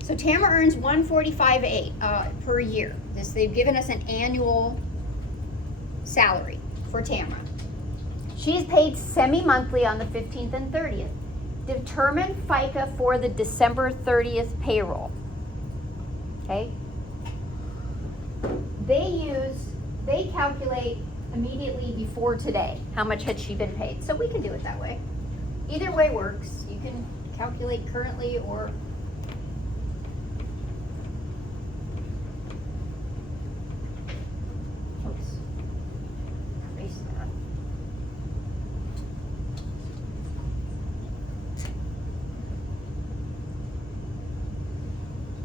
So Tamara earns $145,800 per year. They've given us an annual salary for Tamara. She's paid semi-monthly on the 15th and 30th. Determine FICA for the December 30th payroll. Okay? They calculate immediately before today how much had she been paid. So we can do it that way. Either way works. You can calculate currently or oops. Erase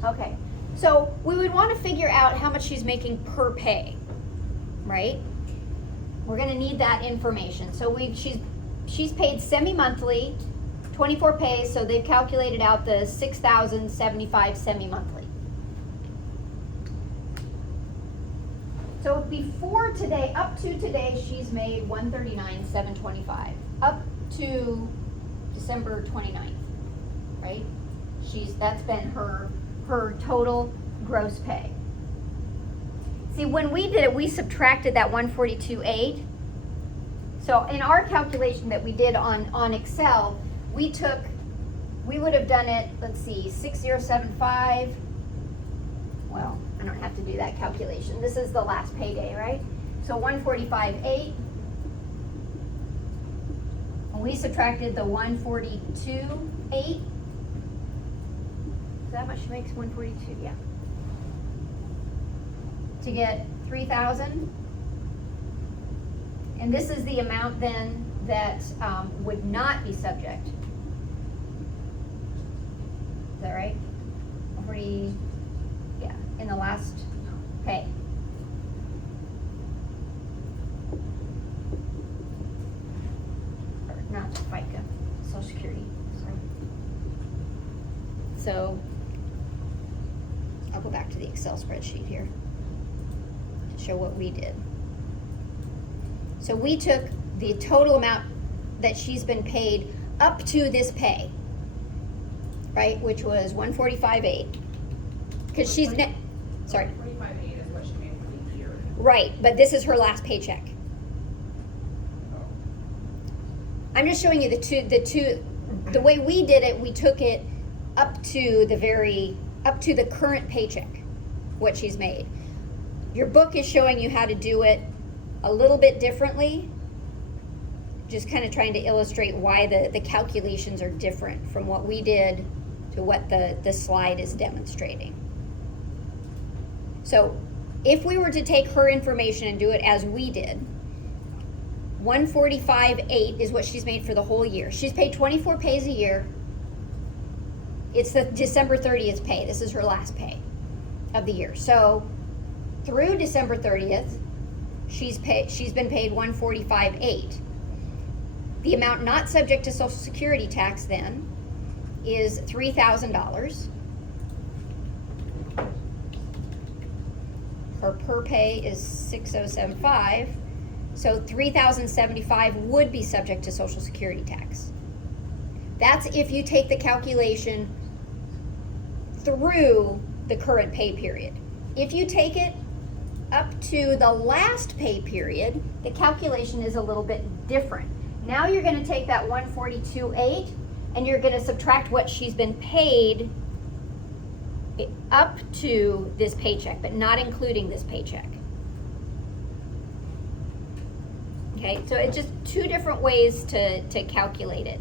that. Okay. So we would want to figure out how much she's making per pay, right? We're going to need that information. So she's paid semi-monthly, 24 pays, so they've calculated out the $6,075 semi-monthly. So before today, up to today, she's made $139,725. Up to December 29th, right? That's been her total gross pay. See, when we did it, we subtracted that $142,800. So in our calculation that we did on Excel, we would have done it, let's see, 6075. Well, I don't have to do that calculation. This is the last payday, right? So $145,800. And we subtracted the $142,800. Is that much she makes? $142, yeah. To get $3,000. And this is the amount then that would not be subject. Is that right? 40, yeah, in the last pay. Or not FICA, Social Security, sorry. So I'll go back to the Excel spreadsheet here to show what we did. So we took the total amount that she's been paid up to this pay, right, which was $145,800. Because she's sorry. $145,800 is what she made for the year. Right, but this is her last paycheck. I'm just showing you the way we did it. We took it up to the current paycheck, what she's made. Your book is showing you how to do it a little bit differently, just kind of trying to illustrate why the calculations are different from what we did to what the slide is demonstrating. So if we were to take her information and do it as we did, 145.8 is what she's made for the whole year. She's paid 24 pays a year. It's the December 30th pay. This is her last pay of the year. So through December 30th, she's been paid 145.8. The amount not subject to Social Security tax then is $3,000. Her per pay is 6,075. So $3,075 would be subject to Social Security tax. That's if you take the calculation through the current pay period. If you take it up to the last pay period, the calculation is a little bit different. Now you're going to take that 142.8 and you're going to subtract what she's been paid up to this paycheck, but not including this paycheck. Okay, so it's just two different ways to calculate it.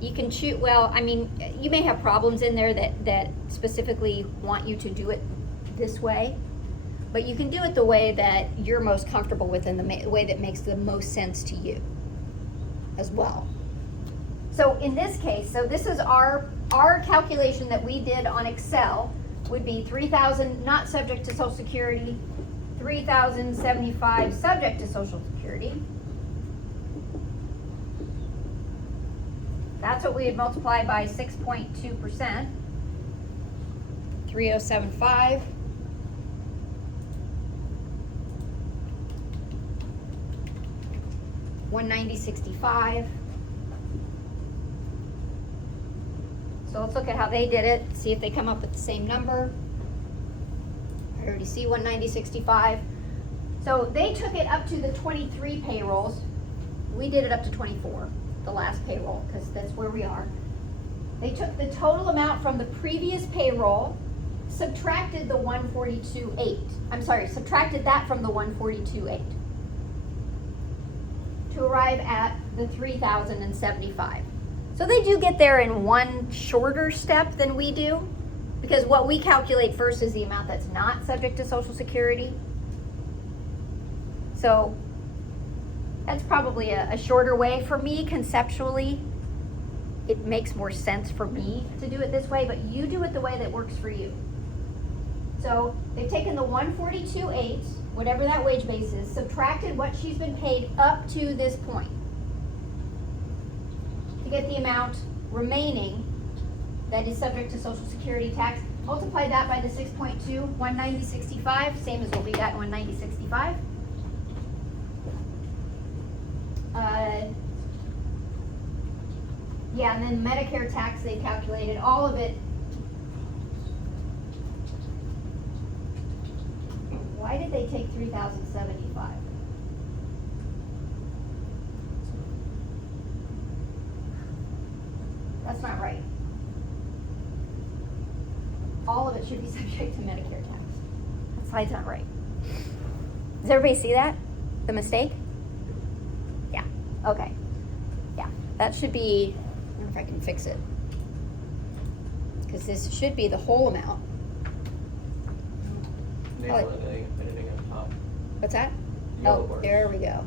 You can choose, well, I mean, you may have problems in there that specifically want you to do it this way, but you can do it the way that you're most comfortable with and the way that makes the most sense to you as well. So in this case, so this is our calculation that we did on Excel would be 3,000 not subject to Social Security, 3,075 subject to Social Security. That's what we would multiply by 6.2%. 3,075. $190.65. So let's look at how they did it, see if they come up with the same number. I already see $190.65. So they took it up to the 23 payrolls. We did it up to 24, the last payroll, because that's where we are. They took the total amount from the previous payroll, subtracted the 142.8. I'm sorry, subtracted that from the 142.8 to arrive at the 3,075. So they do get there in one shorter step than we do, because what we calculate first is the amount that's not subject to Social Security. So that's probably a shorter way. For me, conceptually, it makes more sense for me to do it this way, but you do it the way that works for you. So they've taken the 142.8, whatever that wage base is, subtracted what she's been paid up to this point to get the amount remaining that is subject to Social Security tax. Multiply that by the 6.2, 190.65, same as what we got in 190.65. Yeah, and then Medicare tax, they calculated all of it. Why did they take 3,075? That's not right. All of it should be subject to Medicare tax. That slide's not right. Does everybody see that? The mistake? Yeah, okay. Yeah, that should be, I wonder if I can fix it. Because this should be the whole amount. Anything on top. What's that? Yellow Oh, bars. there we go.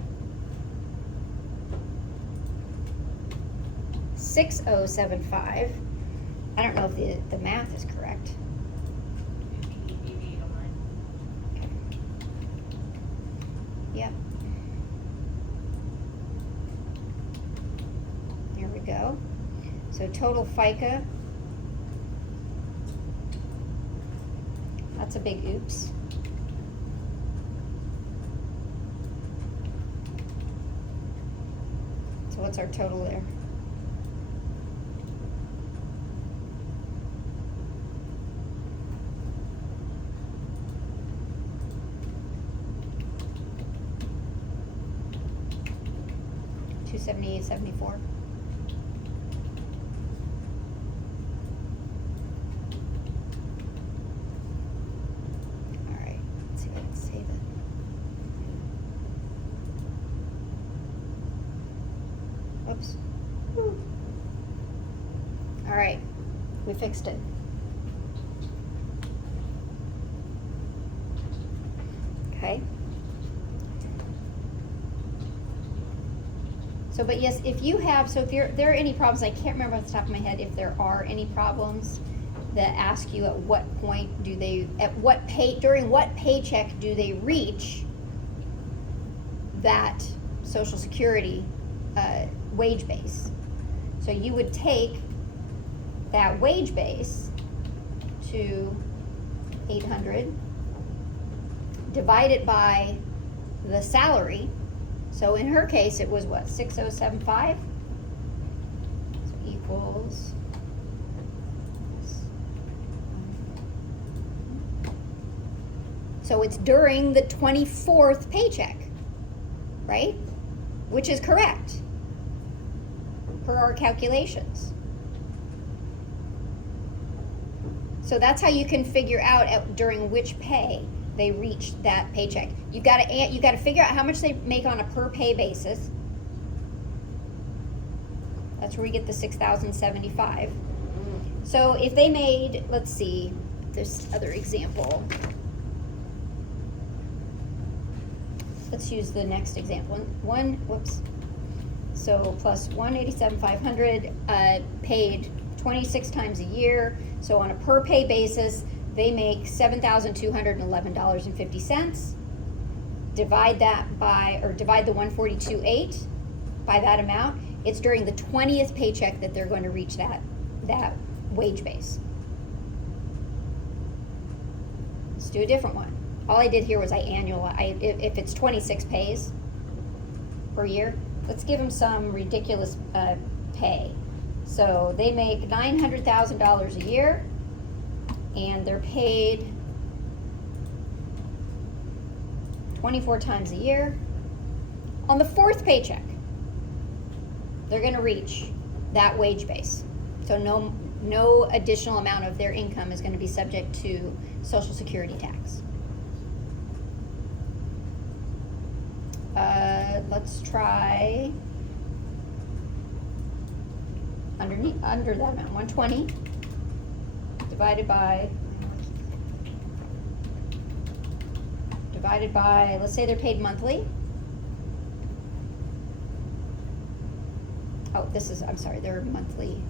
6,075. I don't know if the math is correct. Okay. Yep. There we go. So total FICA. That's a big oops. So what's our total there? $278.74. All right, let's see if I can save it. Whoops. All right, we fixed it. Okay. So, but yes, if you have, so if there are any problems, I can't remember off the top of my head if there are any problems that ask you at what point do they, during what paycheck do they reach that Social Security wage base. So you would take that wage base to 800, divide it by the salary. So in her case, it was what, 6075? So equals. So it's during the 24th paycheck, right? Which is correct per our calculations. So that's how you can figure out during which pay they reached that paycheck. You got to figure out how much they make on a per pay basis. That's where we get the 6,075. So if they made, let's see, this other example. Let's use the next example. Whoops. So plus 187,500 paid 26 times a year. So on a per pay basis, they make $7,211.50. Divide that by, or divide the 142.8 by that amount. It's during the 20th paycheck that they're going to reach that wage base. Let's do a different one. All I did here was if it's 26 pays per year, let's give them some ridiculous pay. So they make $900,000 a year, and they're paid 24 times a year. On the 4th paycheck, they're going to reach that wage base. So no additional amount of their income is going to be subject to Social Security tax. Let's try under that amount, 120 divided by, let's say they're paid monthly. Oh, I'm sorry, they're monthly,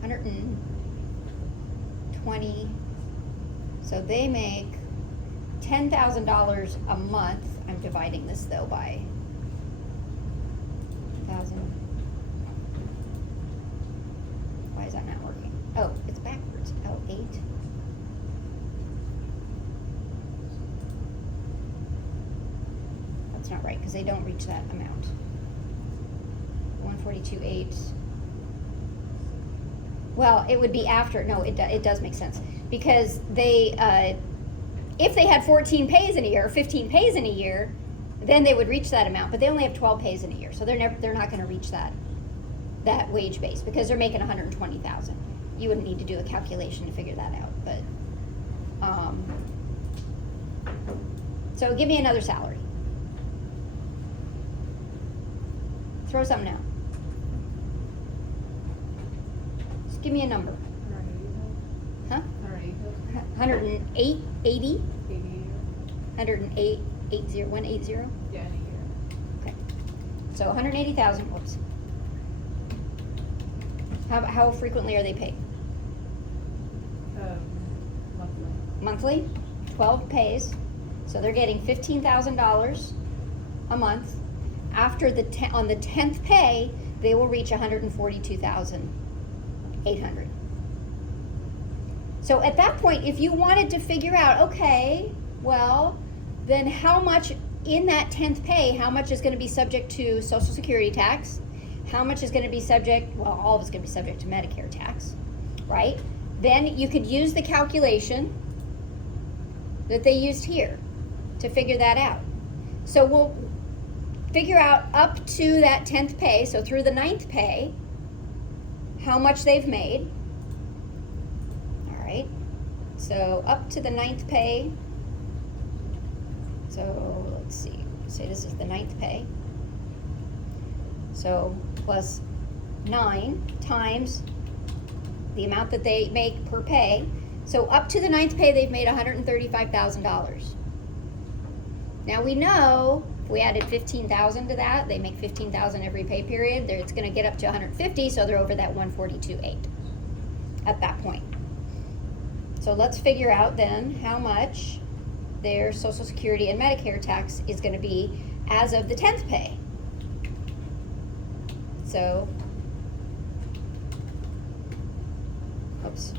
120. So they make $10,000 a month. I'm dividing this though by 1,000. Why is that not working? Oh, it's backwards. Oh, 8. That's not right because they don't reach that amount. 142.8. Well, it would be after. No, it does make sense because they. If they had 14 pays in a year or 15 pays in a year, then they would reach that amount. But they only have 12 pays in a year, so they're not going to reach that wage base because they're making 120,000. You wouldn't need to do a calculation to figure that out. But so give me another salary. Throw something out. Just give me a number. Huh? 108, 80? 108, 80, 180? Yeah, in a year. Okay. So 180,000, whoops. How frequently are they paid? Monthly. Monthly, 12 pays. So they're getting $15,000 a month. After on the 10th pay, they will reach 142,800. So at that point, if you wanted to figure out, okay, well, then how much in that 10th pay, how much is going to be subject to Social Security tax? How much is going to be subject, well, all of it's going to be subject to Medicare tax, right? Then you could use the calculation that they used here to figure that out. So we'll figure out up to that 10th pay, so through the 9th pay, how much they've made. All right, so up to the 9th pay, so let's see, say this is the 9th pay. So plus 9 times the amount that they make per pay. So up to the 9th pay, they've made $135,000. Now we know we added 15,000 to that, they make 15,000 every pay period, it's gonna get up to 150, so they're over that 142.8 at that point. So let's figure out then how much their Social Security and Medicare tax is gonna be as of the 10th pay. So, oops.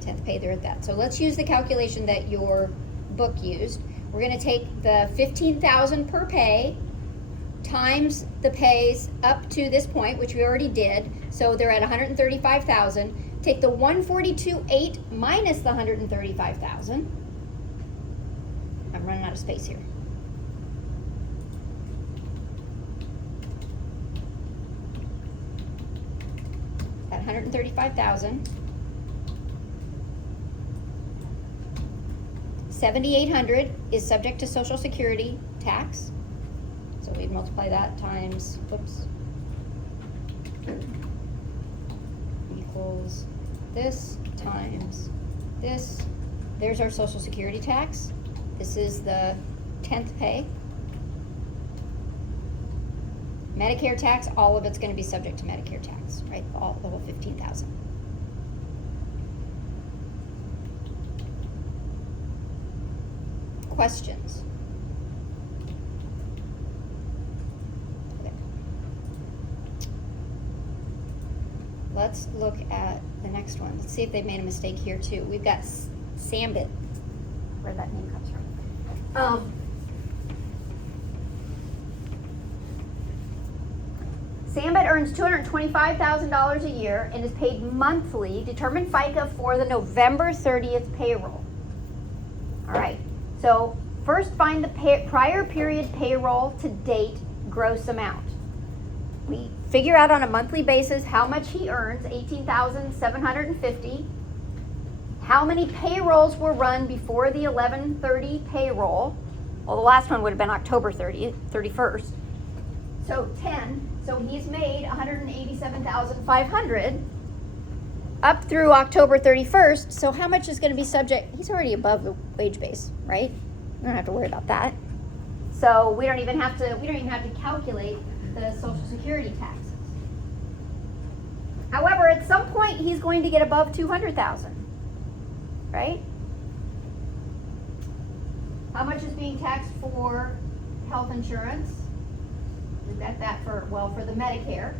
10th pay, they're at that. So let's use the calculation that your book used. We're gonna take the 15,000 per pay times the pays up to this point, which we already did. So they're at 135,000. Take the 142.8 minus the 135,000. I'm running out of space here. At 135,000. 7,800 is subject to Social Security tax. So we'd multiply that times, whoops, equals this times this. There's our Social Security tax. This is the 10th pay. Medicare tax, all of it's going to be subject to Medicare tax, right? The whole 15,000. Questions? Okay. Let's look at the next one. Let's see if they made a mistake here too. We've got Sambit, where that name comes from. Sambit earns $225,000 a year and is paid monthly, determined FICA for the November 30th payroll. All right. So first find the prior period payroll to date gross amount. We figure out on a monthly basis how much he earns, $18,750. How many payrolls were run before the 11/30 payroll? Well, the last one would have been October 31st. So 10. So he's made $187,500 up through October 31st. So how much is going to be subject? He's already above the wage base, right? We don't have to worry about that. So we don't even have to calculate the Social Security taxes. However, at some point he's going to get above 200,000, right? How much is being taxed for health insurance? We've got that for the Medicare.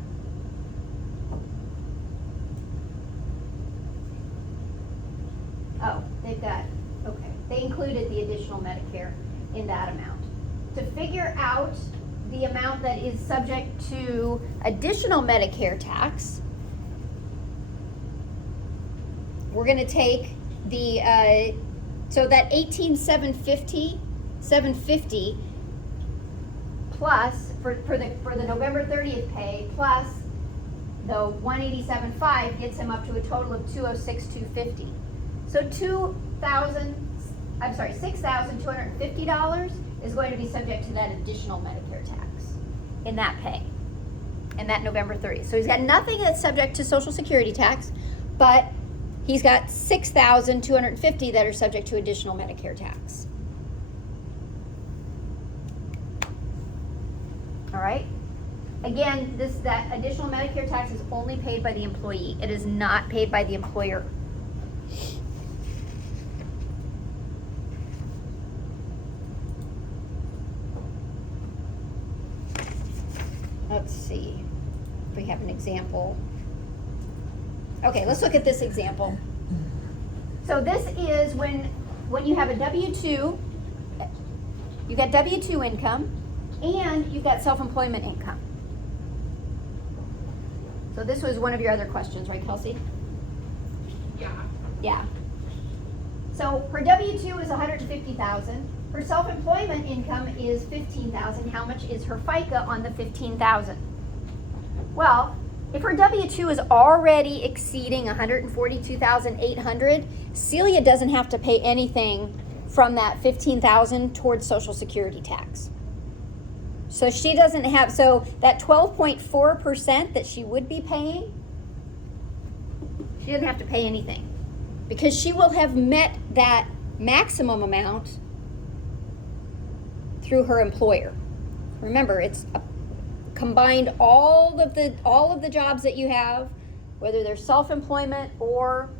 Oh, okay. They included the additional Medicare in that amount. To figure out the amount that is subject to additional Medicare tax, we're going to take the, so that $18,750 plus, for the November 30th pay, plus the $187,500 gets him up to a total of $206,250. So $6,250 is going to be subject to that additional Medicare tax in that pay, in that November 30th. So he's got nothing that's subject to Social Security tax, but he's got $6,250 that are subject to additional Medicare tax. All right. Again, that additional Medicare tax is only paid by the employee. It is not paid by the employer. Let's see if we have an example. Okay, let's look at this example. So this is when you have a W-2, you've got W-2 income, and you've got self-employment income. So this was one of your other questions, right, Kelsey? Yeah. Yeah. So her W-2 is $150,000. Her self-employment income is $15,000. How much is her FICA on the $15,000? Well, if her W-2 is already exceeding $142,800, Celia doesn't have to pay anything from that $15,000 towards Social Security tax. So she doesn't have, so that 12.4% that she would be paying, she doesn't have to pay anything because she will have met that maximum amount through her employer. Remember, it's combined all of the jobs that you have, whether they're self-employment or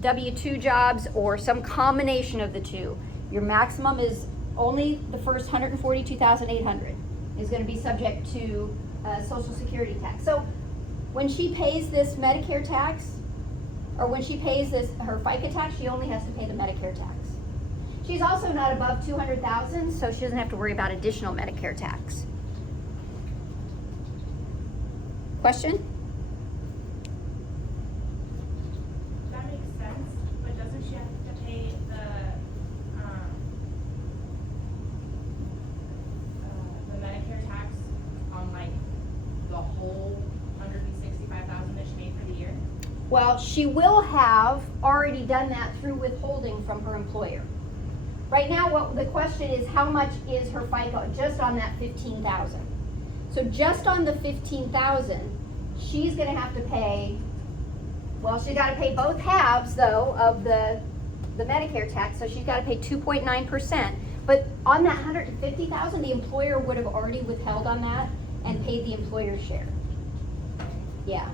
W-2 jobs or some combination of the two. Your maximum is only the first $142,800 is going to be subject to Social Security tax. So when she pays this Medicare tax, or when she pays her FICA tax, she only has to pay the Medicare tax. She's also not above $200,000, so she doesn't have to worry about additional Medicare tax. Question? That makes sense, but doesn't she have to pay the Medicare tax on like the whole $165,000 that she paid for the year? Well, she will have already done that through withholding from her employer. Right now, what the question is, how much is her FICA just on that $15,000? So just on the $15,000, she's going to have to pay. Well, she's got to pay both halves though of the Medicare tax. So she's got to pay 2.9%. But on that $150,000, the employer would have already withheld on that and paid the employer's share. Yeah.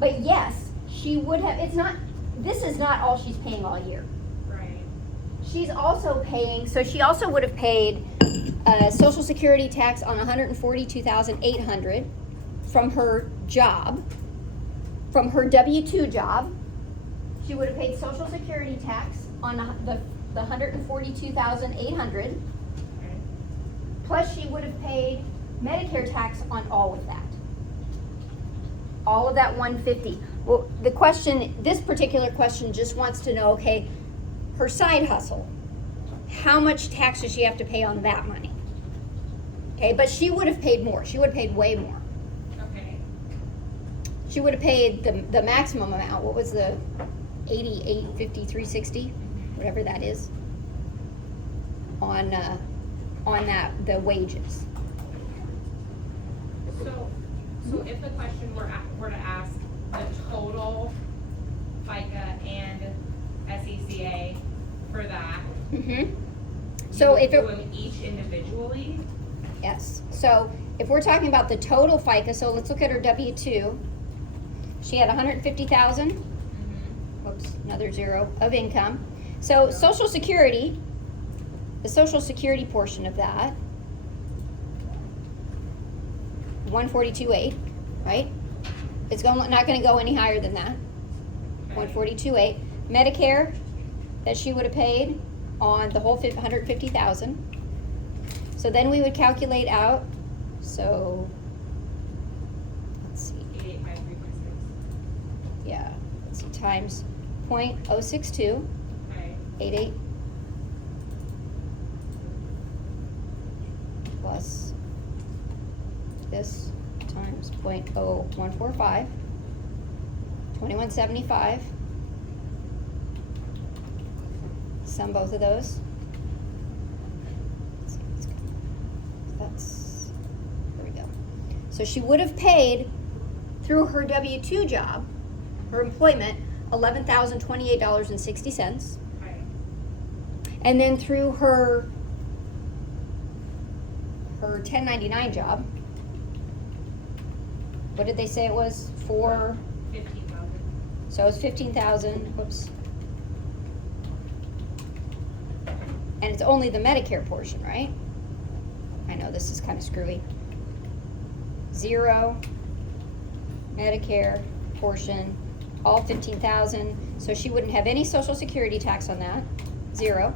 But yes, she would have. This is not all she's paying all year. Right. She's also paying, so she also would have paid Social Security tax on $142,800 from her job, from her W-2 job. She would have paid Social Security tax on the $142,800. Okay. Plus she would have paid Medicare tax on all of that. All of that $150,000. Well, the question, this particular question just wants to know, okay, her side hustle, how much tax does she have to pay on that money? Okay, but she would have paid more. She would have paid way more. Okay. She would have paid the maximum amount. What was the 88.5360, whatever that is, on that the wages. So if the question were to ask the total FICA and SECA for that, Mm-hmm. So if you it would do them each individually? Yes. So if we're talking about the total FICA, so let's look at her W-2. She had 150,000. Whoops, another zero of income. So Social Security, the Social Security portion of that, 142.8, right? It's not going to go any higher than that. 142.8. Medicare that she would have paid on the whole 150,000. So then we would calculate out. So let's see. 88.53.6. Yeah, let's see, times 0.062, Okay. 88 plus this times 0.0145, 2175. Sum both of those. That's, there we go. So she would have paid through her W-2 job, her employment, $11,028.60. Okay. And then through her 1099 job, what did they say it was? 15,000. So it was 15,000, whoops. And it's only the Medicare portion, right? I know this is kind of screwy. 0, Medicare portion, all 15,000. So she wouldn't have any Social Security tax on that, 0.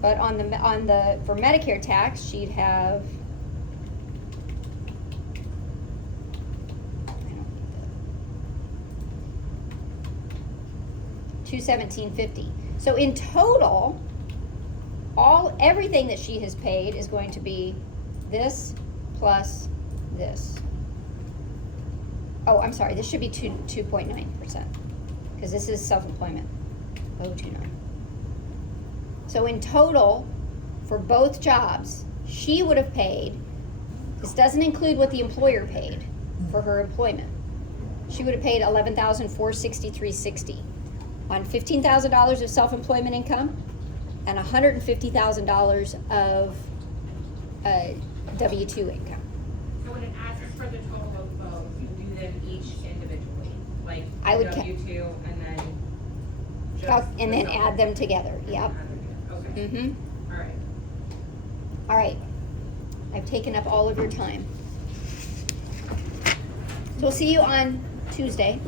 But for Medicare tax, she'd have, $217.50. So in total, everything that she has paid is going to be this plus this. Oh, I'm sorry, this should be 2.9%, because this is self-employment, 0.29. So in total, for both jobs, she would have paid, this doesn't include what the employer paid for her employment. She would have paid $11,463.60 on $15,000 of self-employment income and $150,000 of W-2 income. So when it asks for the total of both, You do them each individually, like I would W-2 and then And then the add them together, yep. Okay, Mm-hmm. all right. All right. I've taken up all of your time. So we'll see you on Tuesday.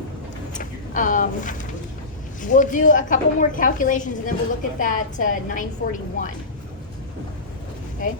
We'll do a couple more calculations and then we'll look at that 941. Okay?